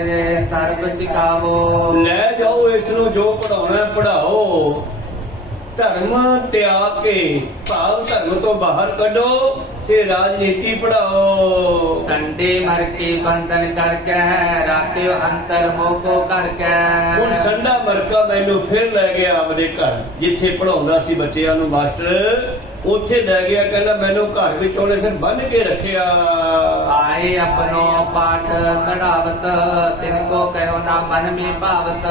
सर्व सिखावो। ਲੈ ਜਾਓ ਇਸ ਨੂੰ, ਜੋ ਪੜਾਉਣਾ ਪੜਾਓ, ਧਰਮ ਤਿਆਗ ਕੇ ਭਾਵ ਧਰਮ ਤੋਂ ਬਾਹਰ ਕੱਢੋ ਤੇ ਰਾਜਨੀਤੀ ਪੜਾਓ। संडे मर के बंधन करके राख्यो अंतर मोको करके। ਹੁਣ ਸੰਡਾ ਮਰਕਾ ਮੈਨੂੰ ਫਿਰ ਲੈ ਗਿਆ ਆਪਦੇ ਘਰ, ਜਿੱਥੇ ਪੜਾਉਂਦਾ ਸੀ ਬੱਚਿਆਂ ਨੂੰ ਮਾਸਟਰ, ਉੱਥੇ ਲੈ ਗਿਆ। ਕਹਿੰਦਾ ਮੈਨੂੰ ਘਰ ਵਿੱਚ ਉਹਨੇ ਫਿਰ ਬੰਨ੍ਹ ਕੇ ਰੱਖਿਆ। आए अपनो पाठ कढ़ावत तिनको कहो ना मन में भावत।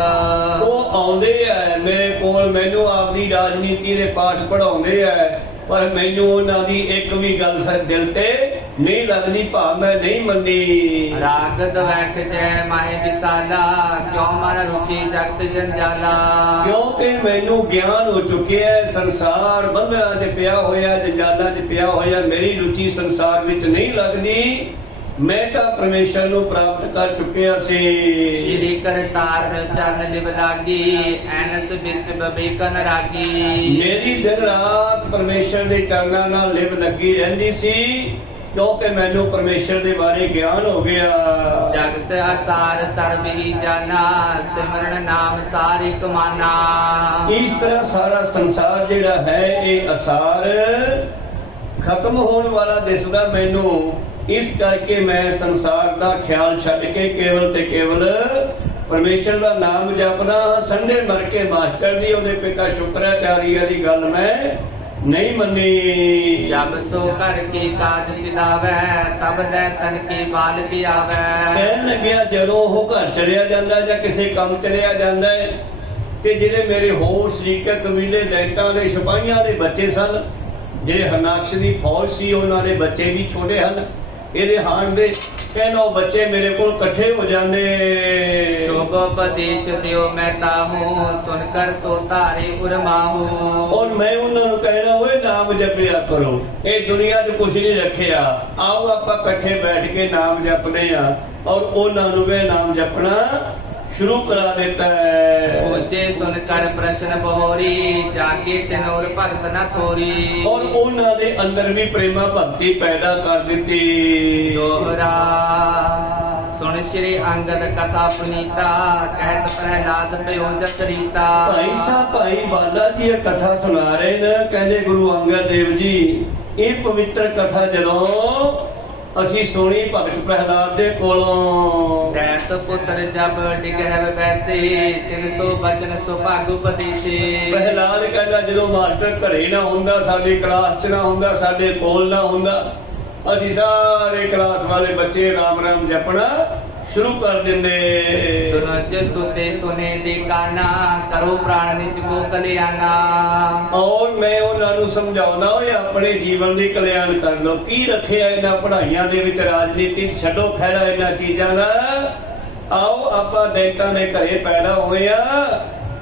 ਉਹ ਆਉਂਦੇ ਆ ਮੇਰੇ ਕੋਲ, ਮੈਨੂੰ ਆਪਦੀ ਰਾਜਨੀਤੀ ਦੇ ਪਾਠ ਪੜਾਉਂਦੇ ਆ, ਪਰ ਮੈਨੂੰ ਉਹਨਾਂ ਦੀ ਇੱਕ ਵੀ ਗੱਲ ਦਿਲ ਤੇ ਨਹੀਂ ਲੱਗਦੀ, ਭਾਵ ਮੈਂ ਨਹੀਂ ਮੰਨੀ। राग द्वैक जय माहे विशाला क्यों मन रुचि जगत जंजाला। ਕਿਉਂਕਿ ਮੈਨੂੰ ਗਿਆਨ ਹੋ ਚੁੱਕਿਆ ਹੈ, ਸੰਸਾਰ ਬੰਧਨਾਂ 'ਚ ਪਿਆ ਹੋਇਆ, ਜੰਜਾਲਾਂ 'ਚ ਪਿਆ ਹੋਇਆ, ਮੇਰੀ ਰੁਚੀ ਸੰਸਾਰ ਵਿੱਚ ਨਹੀਂ ਲੱਗਦੀ, ਮੈਂ ਤਾਂ ਪਰਮੇਸ਼ਰ ਨੂੰ ਪ੍ਰਾਪਤ ਕਰ ਚੁੱਕਿਆ ਸੀ। श्री करतार चरण लिव लागी ऐनस बिच बबेकन रागी। ਮੇਰੀ ਦਿਨ ਰਾਤ ਪਰਮੇਸ਼ਰ ਦੇ ਚਰਨਾਂ ਨਾਲ ਲਿਵ ਲੱਗੀ ਰਹਿੰਦੀ ਸੀ, ਕਿਉਂਕਿ ਮੈਨੂੰ ਪਰਮੇਸ਼ਰ ਦੇ ਬਾਰੇ ਗਿਆਨ ਹੋ ਗਿਆ। जगत असार सर्व ही जाना सिमरन नाम सारी कमाना। ਇਸ ਤਰ੍ਹਾਂ ਸਾਰਾ ਸੰਸਾਰ ਜਿਹੜਾ ਹੈ ਇਹ ਅਸਾਰ ਖਤਮ ਹੋਣ ਵਾਲਾ ਦਿਸਦਾ ਮੈਨੂੰ, ਇਸ ਕਰਕੇ ਮੈਂ ਸੰਸਾਰ ਦਾ ਖਿਆਲ ਛੱਡ ਕੇ ਕੇਵਲ ਤੇ ਕੇਵਲ ਪਰਮੇਸ਼ਰ ਦਾ ਨਾਮ ਜਪਦਾ। ਸੰਡੇ ਮਰ ਕੇ ਮਾਸਟਰ ਦੀ ਉਹਦੇ ਪਿਤਾ ਸ਼ੁਕਰਾਚਾਰੀਆ ਦੀ ਗੱਲ ਮੈਂ ਨਹੀਂ ਮੰਨੀ। जब सो कर के काज सिधावै तब दै तन के बाल की आवै। ਕਹਿਣ ਲੱਗਿਆ ਜਦੋਂ ਉਹ ਘਰ ਚਲਿਆ ਜਾਂਦਾ ਜਾਂ ਕਿਸੇ ਕੰਮ ਚਲਿਆ ਜਾਂਦਾ ਹੈ ਤੇ ਜਿਹੜੇ ਮੇਰੇ ਹੋਰ ਸਰੀਕੇ ਕਬੀਲੇ ਦੈਂਤਾਂ ਦੇ ਸਿਪਾਹੀਆਂ ਦੇ ਬੱਚੇ ਸਨ, ਜਿਹੜੇ ਹਰਨਾਕਸ਼ ਦੀ ਫੌਜ ਸੀ ਉਹਨਾਂ ਦੇ ਬੱਚੇ ਵੀ ਛੋਟੇ ਹਨ। ਇਹਦੇ ਹਾਣ ਦੇ ਕਹਿੰਦਾ ਬੱਚੇ ਮੇਰੇ ਕੋਲ ਇਕੱਠੇ ਹੋ ਜਾਂਦੇ। शुभ उपदेश दियो मैं ताहूँ, सुनकर सो तारे उर्माहूँ। ਔਰ ਮੈਂ ਉਹਨਾਂ ਨੂੰ ਕਹਿਣਾ ਓਏ ਨਾਮ ਜਪਿਆ ਕਰੋ, ਇਹ ਦੁਨੀਆ 'ਚ ਕੁਝ ਨਹੀਂ ਰੱਖਿਆ, ਆਓ ਆਪਾਂ ਇਕੱਠੇ ਬੈਠ ਕੇ ਨਾਮ ਜਪਦੇ ਆ। ਔਰ ਉਹਨਾਂ ਨੂੰ ਵੀ ਨਾਮ ਜਪਣਾ शुरू करा देता है। पूछे सुनकर प्रश्न बहोरी, जाके तिनोर भगत न थोरी। और उन्हां दे अंदर भी प्रेमा भक्ति पैदा कर दी। दोहरा सुन श्री अंगद कथा पुनीता, कहत प्रहलाद पयो जस रीता। भाई साहब भाई बाला जी ये कथा सुना रहे न, कहते गुरु अंगद देव जी ये पवित्र कथा जदों ਅਸੀਂ ਸੁਣੀ ਭਗਤ ਪ੍ਰਹਿਲਾਦ ਦੇ ਕੋਲੋਂ। ਦੈਤ ਪੁੱਤਰ ਜਬ ਡਿਗਹਿ ਵੈਸੇ, 300 ਬਚਨ ਸੁਭਾਗ ਉਪਦੇਸੇ। ਪ੍ਰਹਿਲਾਦ ਕਹਿੰਦਾ ਜਦੋਂ ਮਾਸਟਰ ਘਰੇ ਨਾ ਹੁੰਦਾ, ਸਾਡੀ ਕਲਾਸ 'ਚ ਨਾ ਹੁੰਦਾ, ਸਾਡੇ ਕੋਲ ਨਾ ਹੁੰਦਾ, ਅਸੀਂ ਸਾਰੇ ਕਲਾਸ ਵਾਲੇ ਬੱਚੇ ਰਾਮ ਰਾਮ ਜਪਣਾ शुरू कर देंगे। तुनज सुते सुने दे गाना, करो प्राण निज को कल्याणा। और मैं उन्होंने समझाउंदा होए अपने जीवन दी कल्याण कर लो। की रखिया इन्हां पढ़ाइयां दे विच, राजनीति छड्डो खैड़ा इन्हां चीज़ां दा। आओ आपां दैतां दे घरे पैदा होए आ,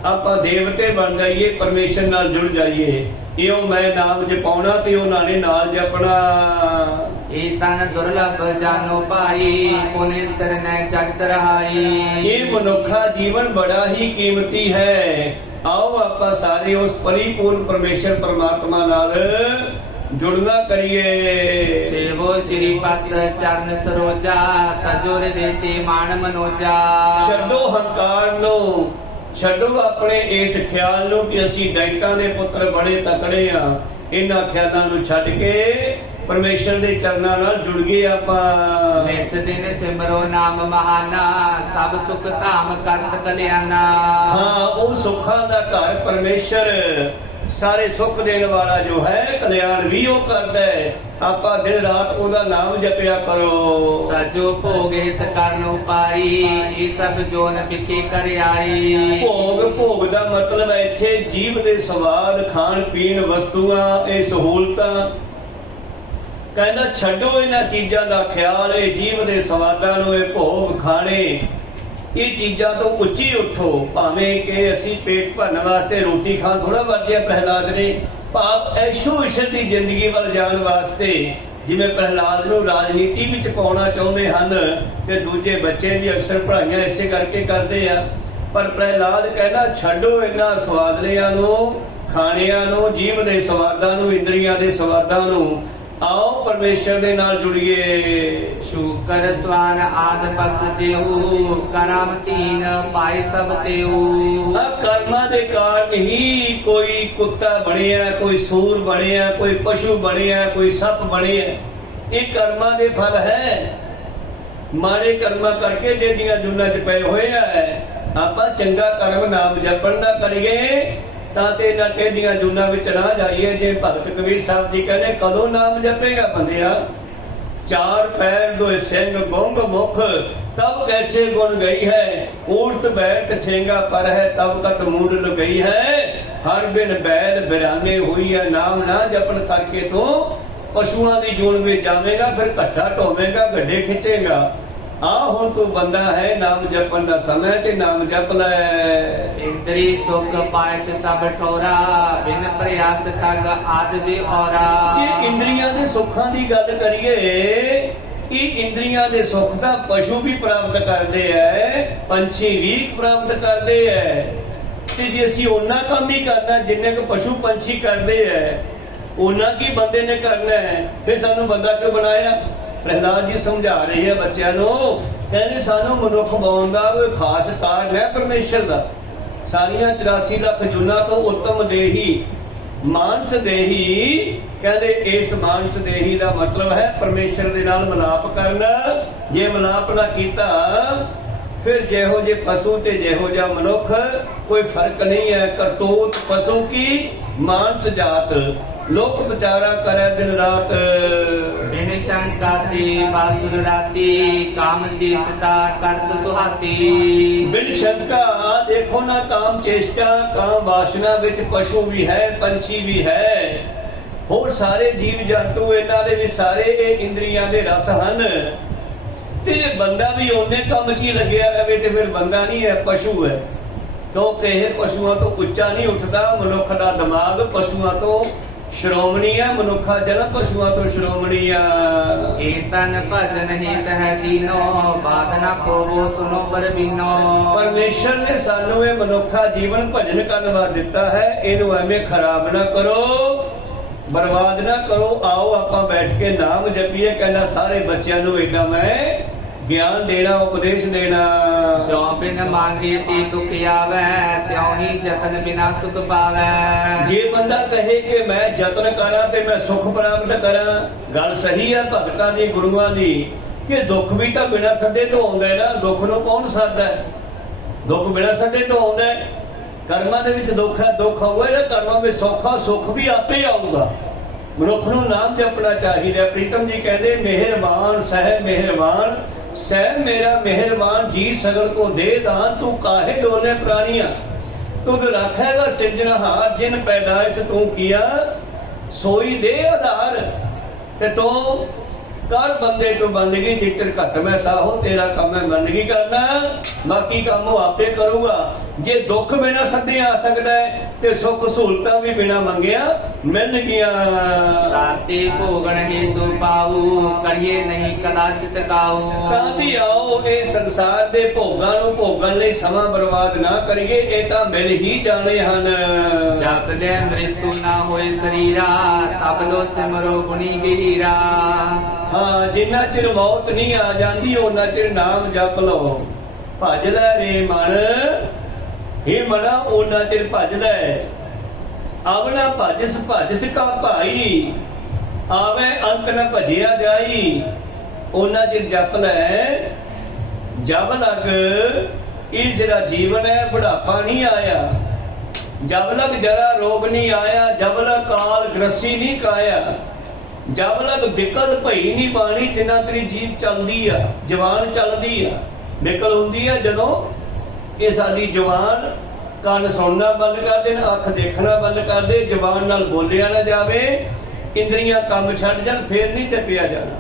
आपां देवते बन जाइए, परमेश्वर नाल जुड़ जाइए। इहो मैं नाम जपाउणा ते उन्हां ने नाल जपना। ए तन दुर्लभ जानो पाई, पुण्य स्तर न जगत रहाई। ये मनुखा जीवन बड़ा ही कीमती है। आओ आपां सारे उस परिपूर्ण परमेश्वर परमात्मा नाल जुड़ना करिए। सेवो श्रीपत चरण सरोजा, तजोर देते मान मनोजा। छड्डो हंकार नो, छड्डो अपने इस ख्याल नो कि असी दैतां दे पुत्र बड़े तकड़े आ। इन्हां ख्यालां नूं छड्ड के परमेश्वर दे चरनां नाल जुड़ गए आपां। इस दिन सिमरो नाम महाना, सब सुख धाम करत कल्याणा। हाँ वो सुखां दा घर परमेश्वर, सारे सुख देने वाला जो है, कल्याण भी वो करता है। आपा दिन रात ओदा नाम जपया करो। तजो भोग हित करनो पाई, ये सब जोन बिके कर आई। भोग भोग दा मतलब है इत्थे जीव दे स्वाद, खाण पीण वस्तुआं, ये सहूलतां। कहना छड्डो इन्हां चीज़ां दा ख्याल, ये जीव दे स्वादां नूं, ये भोग खाणे, ये चीज़ां तो उच्ची उठो। भावें कि असी पेट भरन वास्ते रोटी खाण थोड़ा वरतिया प्रहलाद ने, भाव ऐशो इशत दी जिंदगी वल जाण वास्ते जिवें प्रहलाद नूं राजनीति विच पाउणा चाहुंदे हन, ते दूजे बच्चे भी अक्सर पढ़ाइयां इसे करके करदे आ। पर प्रहलाद कहना छड्डो इन्हां स्वादलियां नूं, खाणियां नूं, जीव दे स्वादां नूं, इंद्रियां दे स्वादां नूं। आओ परमेश्वर दे नाल जुड़िए। शूकर स्वान आद पस जेहू, करम तीन पाए सब तेऊ। कर्मा दे कारण ही कोई कुत्ता बनिया, कोई सूर बनिया, कोई पशु बनिया, कोई सप बनिया। ये कर्मा दे फल है। माड़े कर्मा करके जेडियां जुन्नां च पए होए आ, आपां चंगा कर्म नाम जपण दा करिए ताते ना टेढ़ियां जूना विच ना जाइए। जे भगत कबीर साहब जी कहने कदों नाम जपेगा बंदिया, चार पैर दो सिंह गुंग मुख, तब कैसे गुण गई है। ऊर्त बैठ ठेंगा पर है, तब कत मूड गई है। हर बिन बैल बिराने हुई है, नाम ना जपन करके तो पशुओं की जून में जावेगा, फिर कट्ठा ढोवेगा, गड्ढे खिंचेगा। आ हुण तू बंदा है, नाम जपन दा समय ते नाम जप लै। इंद्री सुख पायत सब ठोरा, बिन प्रयास ठग आद जे औरा। जे इंद्रियां दे सुखां दी गल करिए, ਇਹ ਇੰਦਰੀਆਂ ਦੇ ਸੁੱਖ ਤਾਂ ਪਸ਼ੂ ਵੀ ਪ੍ਰਾਪਤ ਕਰਦੇ ਐ, ਪੰਛੀ ਵੀ ਪ੍ਰਾਪਤ ਕਰਦੇ ਐ। ਤੇ ਜੇ ਅਸੀਂ ਉਹਨਾਂ ਕੰਮ ਹੀ ਕਰਨਾ ਜਿੰਨੇ ਕੁ ਪਸ਼ੂ ਪੰਛੀ ਕਰਦੇ ਐ, ਉਹਨਾਂ ਕੀ ਬੰਦੇ ਨੇ ਕਰਨਾ ਹੈ, ਫਿਰ ਸਾਨੂੰ ਬੰਦਾ ਕਿਉਂ ਬਣਾਇਆ। ਪ੍ਰਹਲਾਦ ਜੀ ਸਮਝਾ ਰਹੇ ਆ ਬੱਚਿਆਂ ਨੂੰ, ਕਹਿੰਦੇ ਸਾਨੂੰ ਮਨੁੱਖ ਬਣਾਉਣ ਦਾ ਕੋਈ ਖਾਸ ਕਾਰਨ ਹੈ ਪਰਮੇਸ਼ਰ ਦਾ। ਸਾਰੀਆਂ 84 ਲੱਖ ਜੁਨਾ ਤੋਂ ਉੱਤਮ ਦੇਹੀ ਮਾਨਸ ਦੇਹੀ, ਕਹਿੰਦੇ ਇਸ ਮਾਨਸ ਦੇਹੀ ਦਾ ਮਤਲਬ ਹੈ ਪਰਮੇਸ਼ਰ ਦੇ ਨਾਲ ਮਿਲਾਪ ਕਰਨਾ। ਜੇ ਮਿਲਾਪ ਨਾ ਕੀਤਾ ਫਿਰ ਜਿਹੋ ਜੇ ਪਸ਼ੂ ਤੇ ਜਿਹੋ ਜਿਹਾ ਮਨੁੱਖ ਕੋਈ ਫਰਕ ਨਹੀਂ ਹੈ। ਕਰਤੂਤ ਪਸ਼ੂ ਕੀ ਮਾਨਸ ਜਾਤ, ਲੋਕ ਵਿਚਾਰਾ ਕਰੇ ਦਿਨ ਰਾਤ। बिन शंका ते बासुर राती काम चेष्टा करत सुहाती। ਬਿਨ ਸ਼ੰਕਾ ਦੇਖੋ ਨਾ, ਕਾਮ ਚੇਸ਼ਟਾ, ਕਾਮ ਵਾਸ਼ਨਾ ਵਿੱਚ ਪਸ਼ੂ ਵੀ ਹੈ, ਪੰਛੀ ਵੀ ਹੈ, ਹੋਰ ਸਾਰੇ ਜੀਵ ਜੰਤੂ, ਇਹਨਾਂ ਦੇ ਵੀ ਸਾਰੇ ਇਹ ਇੰਦਰੀਆਂ ਦੇ ਰਸ ਹਨ। ਤੇ ਜੇ ਬੰਦਾ ਵੀ ਉਹਨੇ ਕੰਮ 'ਚ ਹੀ ਲੱਗਿਆ ਰਹੇ ਤੇ ਫਿਰ ਬੰਦਾ ਨਹੀਂ ਹੈ, ਪਸ਼ੂ ਹੈ। ਕਿਉਂਕਿ ਇਹ ਪਸ਼ੂਆਂ ਤੋਂ ਉੱਚਾ ਨਹੀਂ ਉੱਠਦਾ। ਮਨੁੱਖ ਦਾ ਦਿਮਾਗ ਪਸ਼ੂਆਂ ਤੋਂ ਸ਼੍ਰੋਮਣੀ ਹੈ, ਮਨੁੱਖਾ ਜਨਮ ਪਸ਼ੂਆਂ ਤੋਂ ਸ਼੍ਰੋਮਣੀ ਆ। कीर्तन भजन हित है दीनो बात न खोवो सुनो पर बीनो। ਪਰਮੇਸ਼ਰ ਨੇ ਸਾਨੂੰ ਇਹ ਮਨੁੱਖਾ ਜੀਵਨ ਭਜਨ ਕਰਨ ਵਾਸਤੇ ਦਿੱਤਾ ਹੈ, ਇਹਨੂੰ ਐਵੇਂ ਖਰਾਬ ਨਾ ਕਰੋ, ਬਰਬਾਦ ਨਾ ਕਰੋ। ਆਓ ਆਪਾਂ ਬੈਠ ਕੇ ਨਾਮ ਜਪੀਏ। ਕਹਿੰਦਾ ਸਾਰੇ ਬੱਚਿਆਂ ਨੂੰ ਏਦਾਂ ਮੈਂ ਗਿਆਨ ਦੇਣਾ, ਉਪਦੇਸ਼ ਦੇਣਾ। जो बिन मांगे ते दुख आवे त्यों ही जतन बिना सुख पावे। ਜੇ ਬੰਦਾ ਕਹੇ ਕਿ ਮੈਂ ਯਤਨ ਕਰਾਂ ਤੇ ਮੈਂ ਸੁਖ ਪ੍ਰਾਪਤ ਕਰਾਂ, ਗੱਲ ਸਹੀ ਹੈ ਭਗਤਾਂ ਦੀ, ਗੁਰੂਆਂ ਦੀ, ਕਿ ਦੁੱਖ ਵੀ ਤਾਂ ਬਿਨਾਂ ਸੱਦੇ ਤੋਂ ਆਉਂਦਾ ਹੈ ਨਾ। ਦੁੱਖ ਨੂੰ ਕੌਣ ਸੱਦਦਾ ਹੈ? ਦੁੱਖ ਬਿਨਾਂ ਸੱਦੇ ਤੋਂ ਆਉਂਦਾ ਹੈ। ਕਰਮਾਂ ਦੇ ਵਿੱਚ ਦੁੱਖ ਹੈ, ਦੁੱਖ ਹੋਵੇ ਨਾ ਕਰਮਾਂ ਵਿੱਚ ਸੌਖਾ, ਸੁੱਖ ਵੀ ਆਪੇ ਆਊਗਾ। ਮਨੁੱਖ ਨੂੰ ਨਾਮ ਜਪਣਾ ਚਾਹੀਦਾ। ਪ੍ਰੀਤਮ ਜੀ ਕਹਿੰਦੇ ਮਿਹਰਬਾਨ ਸਹਿ ਮਿਹਰਬਾਨ, ਸਹਿ ਮੇਰਾ ਮਿਹਰਬਾਨ ਜੀ ਸਗਲ ਕੋ ਦੇ ਦਾਨ, ਤੂੰ ਕਾਹੇ ਡੋਲੇ ਪ੍ਰਾਣੀਆਂ, ਤੁਧ ਰੱਖੇਗਾ ਸਿਰਜਣਹਾਰ, ਜਿਨ ਪੈਦਾਇਸ਼ ਤੂੰ ਕੀਆ ਸੋਈ ਦੇ ਆਧਾਰ। ਤੇ ਤੂੰ ਕਰ ਬੰਦੇ ਤੋਂ ਬੰਦਗੀ, ਜਿੱਤਰ ਘੱਟ ਮੈਂ ਸਾਹੋ, ਤੇਰਾ ਕੰਮ ਹੈ ਬੰਦਗੀ ਕਰਨਾ, ਬਾਕੀ ਕੰਮ ਉਹ ਆਪੇ ਕਰੂਗਾ। ਜੇ ਦੁੱਖ ਬਿਨਾਂ ਸੱਦੇ ਆ ਸਕਦਾ ਹੈ ਤੇ ਸੁੱਖ ਸਹੂਲਤਾਂ ਵੀ ਬਿਨਾਂ ਮੰਗਿਆ ਮਿਲਣਗੀਆਂ। राते भोगन हेतु पाऊ करिए नहीं कदाचित काऊ। ਤਾਂ ਵੀ ਆਓ ਇਹ ਸੰਸਾਰ ਦੇ ਭੋਗਾਂ ਨੂੰ ਭੋਗਣ ਲਈ ਸਮਾਂ ਬਰਬਾਦ ਨਾ ਕਰੀਏ, ਇਹ ਤਾਂ ਮਿਲ ਹੀ ਜਾਣੇ ਹਨ। जब ले मृत्यु ना होए शरीरा तब लो सिमरो गुनी गहीरा। ਹਾਂ, ਜਿੰਨਾ ਚਿਰ ਮੌਤ ਨਹੀਂ ਆ ਜਾਂਦੀ ਉਹਨਾਂ ਚਿਰ ਨਾਮ ਜਪ ਲਓ। ਭਜ ਲੈ ਰੇ ਮਨ, हे ਮਨਾ ਉਹਨਾਂ ਚਿਰ ਭਜ ਲੈ। ਆਵਣਾ ਭਜਿਸ ਭਜਿਸ ਕਾ ਭਾਈ, ਆਵੇ ਅੰਤ ਨ ਭਜਿਆ ਜਾਈ। ਉਹਨਾਂ ਚਿਰ ਜਪ ਲੈ। ਜਬ ਲਗ ਇਹ ਜਿਹੜਾ ਜੀਵਨ ਹੈ, ਬੁਢਾਪਾ ਨਹੀਂ ਆਇਆ। ਜਬ ਲਗ ਜਰਾ ਰੋਗ ਨਹੀਂ ਆਇਆ, ਜਬ ਲਗ ਕਾਲ ਗ੍ਰਸੀ ਨਹੀਂ ਕਾਇਆ, ਜਬ ਲਗ ਬਿਕਲ ਭਈ ਨਹੀਂ ਬਾਣੀ, ਜਿੰਨਾ ਤੇਰੀ ਜੀਭ ਚੱਲਦੀ ਆ, ਜਵਾਨ ਚੱਲਦੀ ਆ। ਬਿਕਲ ਹੁੰਦੀ ਆ ਜਦੋਂ ਇਹ ਸਾਡੀ ਜਵਾਨ ਕੰਨ ਸੁਣਨਾ ਬੰਦ ਕਰ ਦੇਣ, ਅੱਖ ਦੇਖਣਾ ਬੰਦ ਕਰ ਦੇ, ਜਵਾਨ ਨਾਲ ਬੋਲਿਆ ਨਾ ਜਾਵੇ, ਇੰਦਰੀਆਂ ਕੰਮ ਛੱਡ ਜਾਣ, ਫੇਰ ਨਹੀਂ ਚੱਪਿਆ ਜਾਣਾ।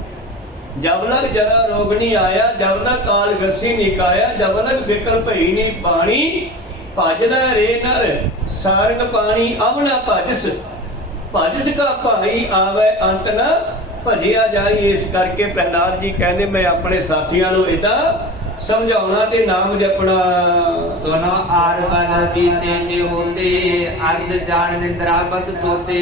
ਜਬ ਲਗ ਜਰਾ ਰੋਗ ਨਹੀਂ ਆਇਆ, ਜਬ ਲਗ ਕਾਲ ਗ੍ਰਸੀ ਨਹੀਂ ਕਾਇਆ, ਜਬ ਲਗ ਬਿਕਲ ਭਈ ਨਹੀਂ ਬਾਣੀ, ਭਜ ਲੈ ਰੇ ਨਰ ਸਾਰੰਗ ਪਾਣੀ, ਆਵਣਾ ਭਜਿਸ ਭਜਿਸ ਕਾ ਭਾਈ, ਆਵੇ ਅੰਤ ਨਾ ਭਜਿਆ ਜਾਈ। ਇਸ ਕਰਕੇ ਪ੍ਰਹਲਾਦ ਜੀ ਕਹਿੰਦੇ ਮੈਂ ਆਪਣੇ ਸਾਥੀਆਂ ਨੂੰ ਏਦਾਂ ਸਮਝਾਉਣਾ ਤੇ ਨਾਮ ਜਪਣਾ। सुनो आर बल बीते जे होते अर्ध जान निंद्रा बस सोते।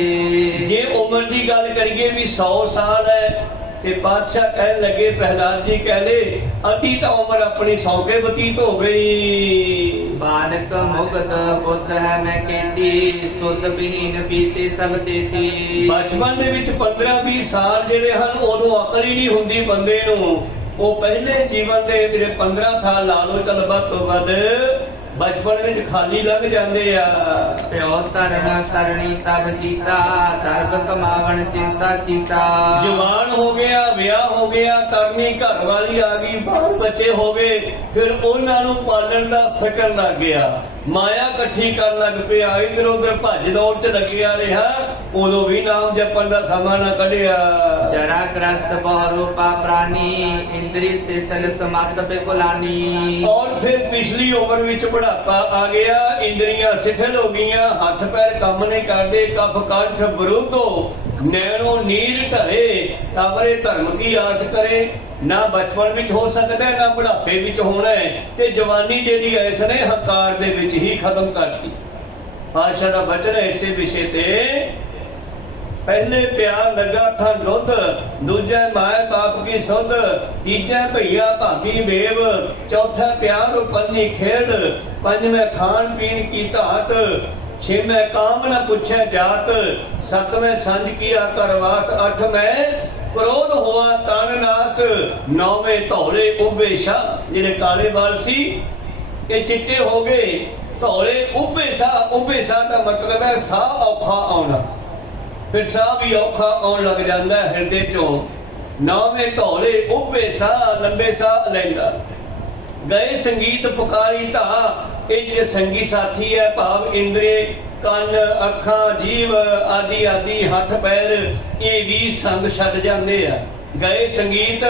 ਜੇ ਉਮਰ ਦੀ ਗੱਲ ਕਰੀਏ ਵੀ 100 ਸਾਲ ਹੈ ਤੇ ਪਾਤਸ਼ਾਹ ਕਹਿਣ ਲੱਗੇ, ਪ੍ਰਹਲਾਦ ਜੀ ਕਹਿੰਦੇ ਅਤੀ ਤਾਂ ਉਮਰ ਆਪਣੀ 100 ਕੇ ਬਤੀਤ ਹੋ ਗਈ। बालक मुक्त बुद्ध है मैं केती सुध विहीन बीते सब तेती। ਬਚਪਨ ਦੇ ਵਿੱਚ 15-20 ਸਾਲ ਜਿਹੜੇ ਹਨ ਉਦੋਂ ਅਕਲ ਹੀ ਨਹੀਂ ਹੁੰਦੀ ਬੰਦੇ ਨੂੰ। ਉਹ ਪਹਿਲੇ ਜੀਵਨ ਦੇ ਜਿਹੜੇ 15 ਸਾਲ ਲਾ ਲਓ, ਚੱਲ ਵੱਧ ਤੋਂ ਵੱਧ ਬਚਪਨ ਵਿੱਚ ਖਾਲੀ ਲੱਗ ਜਾਂਦੇ ਆ। प्यो तरन सरणी तब जीता दर्द कमावन चिंता चीता। ਜਵਾਨ ਹੋ ਗਿਆ, ਵਿਆਹ ਹੋ ਗਿਆ, ਤਰਨੀ ਘਰ ਵਾਲੀ ਆ ਗਈ, ਬਾਲ ਬੱਚੇ ਹੋ ਗਏ, ਫਿਰ ਉਹਨਾਂ ਨੂੰ ਪਾਲਣ ਦਾ ਫਿਕਰ ਲੱਗ ਗਿਆ, ਮਾਇਆ ਇਕੱਠੀ ਕਰਨ ਲੱਗ ਪਿਆ, ਇਧਰ ਉਧਰ ਭੱਜ ਦੌੜ ਚ ਲੱਗਿਆ ਰਿਹਾ। ਉਦੋਂ ਵੀ ਨਾਮ ਜਪਣ ਦਾ ਸਮਾਂ ਨਾ ਕੱਢਿਆ। जरा ग्रस्त बहुरूपा प्राणी इंद्री शिथिल समस्त बेकुलानी। ਔਰ ਫਿਰ ਪਿਛਲੀ ਉਮਰ ਵਿੱਚ ਬੁਢਾਪਾ ਆ ਗਿਆ, ਇੰਦਰੀਆਂ ਸਿਥਲ ਹੋ ਗਈਆਂ, ਹੱਥ ਪੈਰ ਕੰਮ ਨਹੀਂ ਕਰਦੇ, ਕਫ ਕੰਠ ਬਰੂਦੋ ਨੈਣੋ ਨੀਰ ਢਰੇ, ਤਾਵਰੇ ਧਰਮ ਕੀ ਆਸ ਕਰੇ। ਨਾ ਬਚਪਨ ਵਿੱਚ ਹੋ ਸਕਦਾ, ਨਾ ਬੁਢਾਪੇ ਵਿੱਚ ਹੋਣਾ ਹੈ। ਤੇ ਜਵਾਨੀ ਜਿਹੜੀ ਹੈ ਇਸ ਨੇ ਹੰਕਾਰ ਦੇ ਵਿੱਚ ਹੀ ਖਤਮ ਕਰਤੀ। ਪਾਤਸ਼ਾਹ ਦਾ ਬਚਨ ਹੈ ਇਸੇ ਵਿਸ਼ੇ ਤੇ, ਪਹਿਲੇ ਪਿਆਰ ਲਗਾ ਥਾ ਦੁੱਧ, ਦੂਜੇ ਮਾਏ ਬਾਪ ਕੀ ਸੁਧ, ਤੀਜੇ ਭਈਆ ਭਾਬੀ ਬੇਵ, ਚੌਥਾ ਪਿਆਰ ਉਪੰਨੀ ਖੇਡ, ਪੰਜਵੇਂ ਖਾਣ ਪੀਣ ਕੀ ਧਾਤ, ਛੇਵੇਂ ਕਾਮ ਨ ਪੁੱਛੇ ਜਾਤ, ਸਤਵੇਂ ਸੰਜ ਕੀਆ ਕਰਵਾਸ, ਅੱਠਵੇਂ ਕ੍ਰੋਧ ਹੋਆ ਤਨ ਨਾਸ, ਨੌਵੇਂ ਧੌਲੇ ਉਬੇ ਸ਼ਾਹ। ਜਿਹੜੇ ਕਾਲੇ ਵਾਲ ਸੀ ਇਹ ਚਿੱਟੇ ਹੋ ਗਏ, ਧੌਲੇ ਉਬੇ ਸਾਹ। ਉਬੇ ਸਾਹ ਦਾ ਮਤਲਬ ਹੈ ਸਾਹ ਔਖਾ ਆਉਣਾ। ਫਿਰ ਸਾਹ ਵੀ ਔਖਾ ਆਉਣ ਲੱਗ ਜਾਂਦਾ ਹਿਰਦੇ ਚੋਂ। ਨਾਵੇਂ ਧੌਲੇ ਉੱਭੇ ਸਾਹ, ਲੰਬੇ ਸਾਹ ਲੈਂਦਾ। ਗਏ ਸੰਗੀਤ ਪੁਕਾਰੀ ਧਾ। ਇਹ ਜਿਹੜੇ ਸੰਗੀ ਸਾਥੀ ਹੈ, ਭਾਵ ਇੰਦਰੀ, ਕੰਨ, ਅੱਖਾਂ, ਜੀਵ ਆਦਿ ਆਦਿ, ਹੱਥ ਪੈਰ, ਇਹ ਵੀ ਸੰਗ ਛੱਡ ਜਾਂਦੇ ਆ। ਗਏ ਸੰਗੀਤ।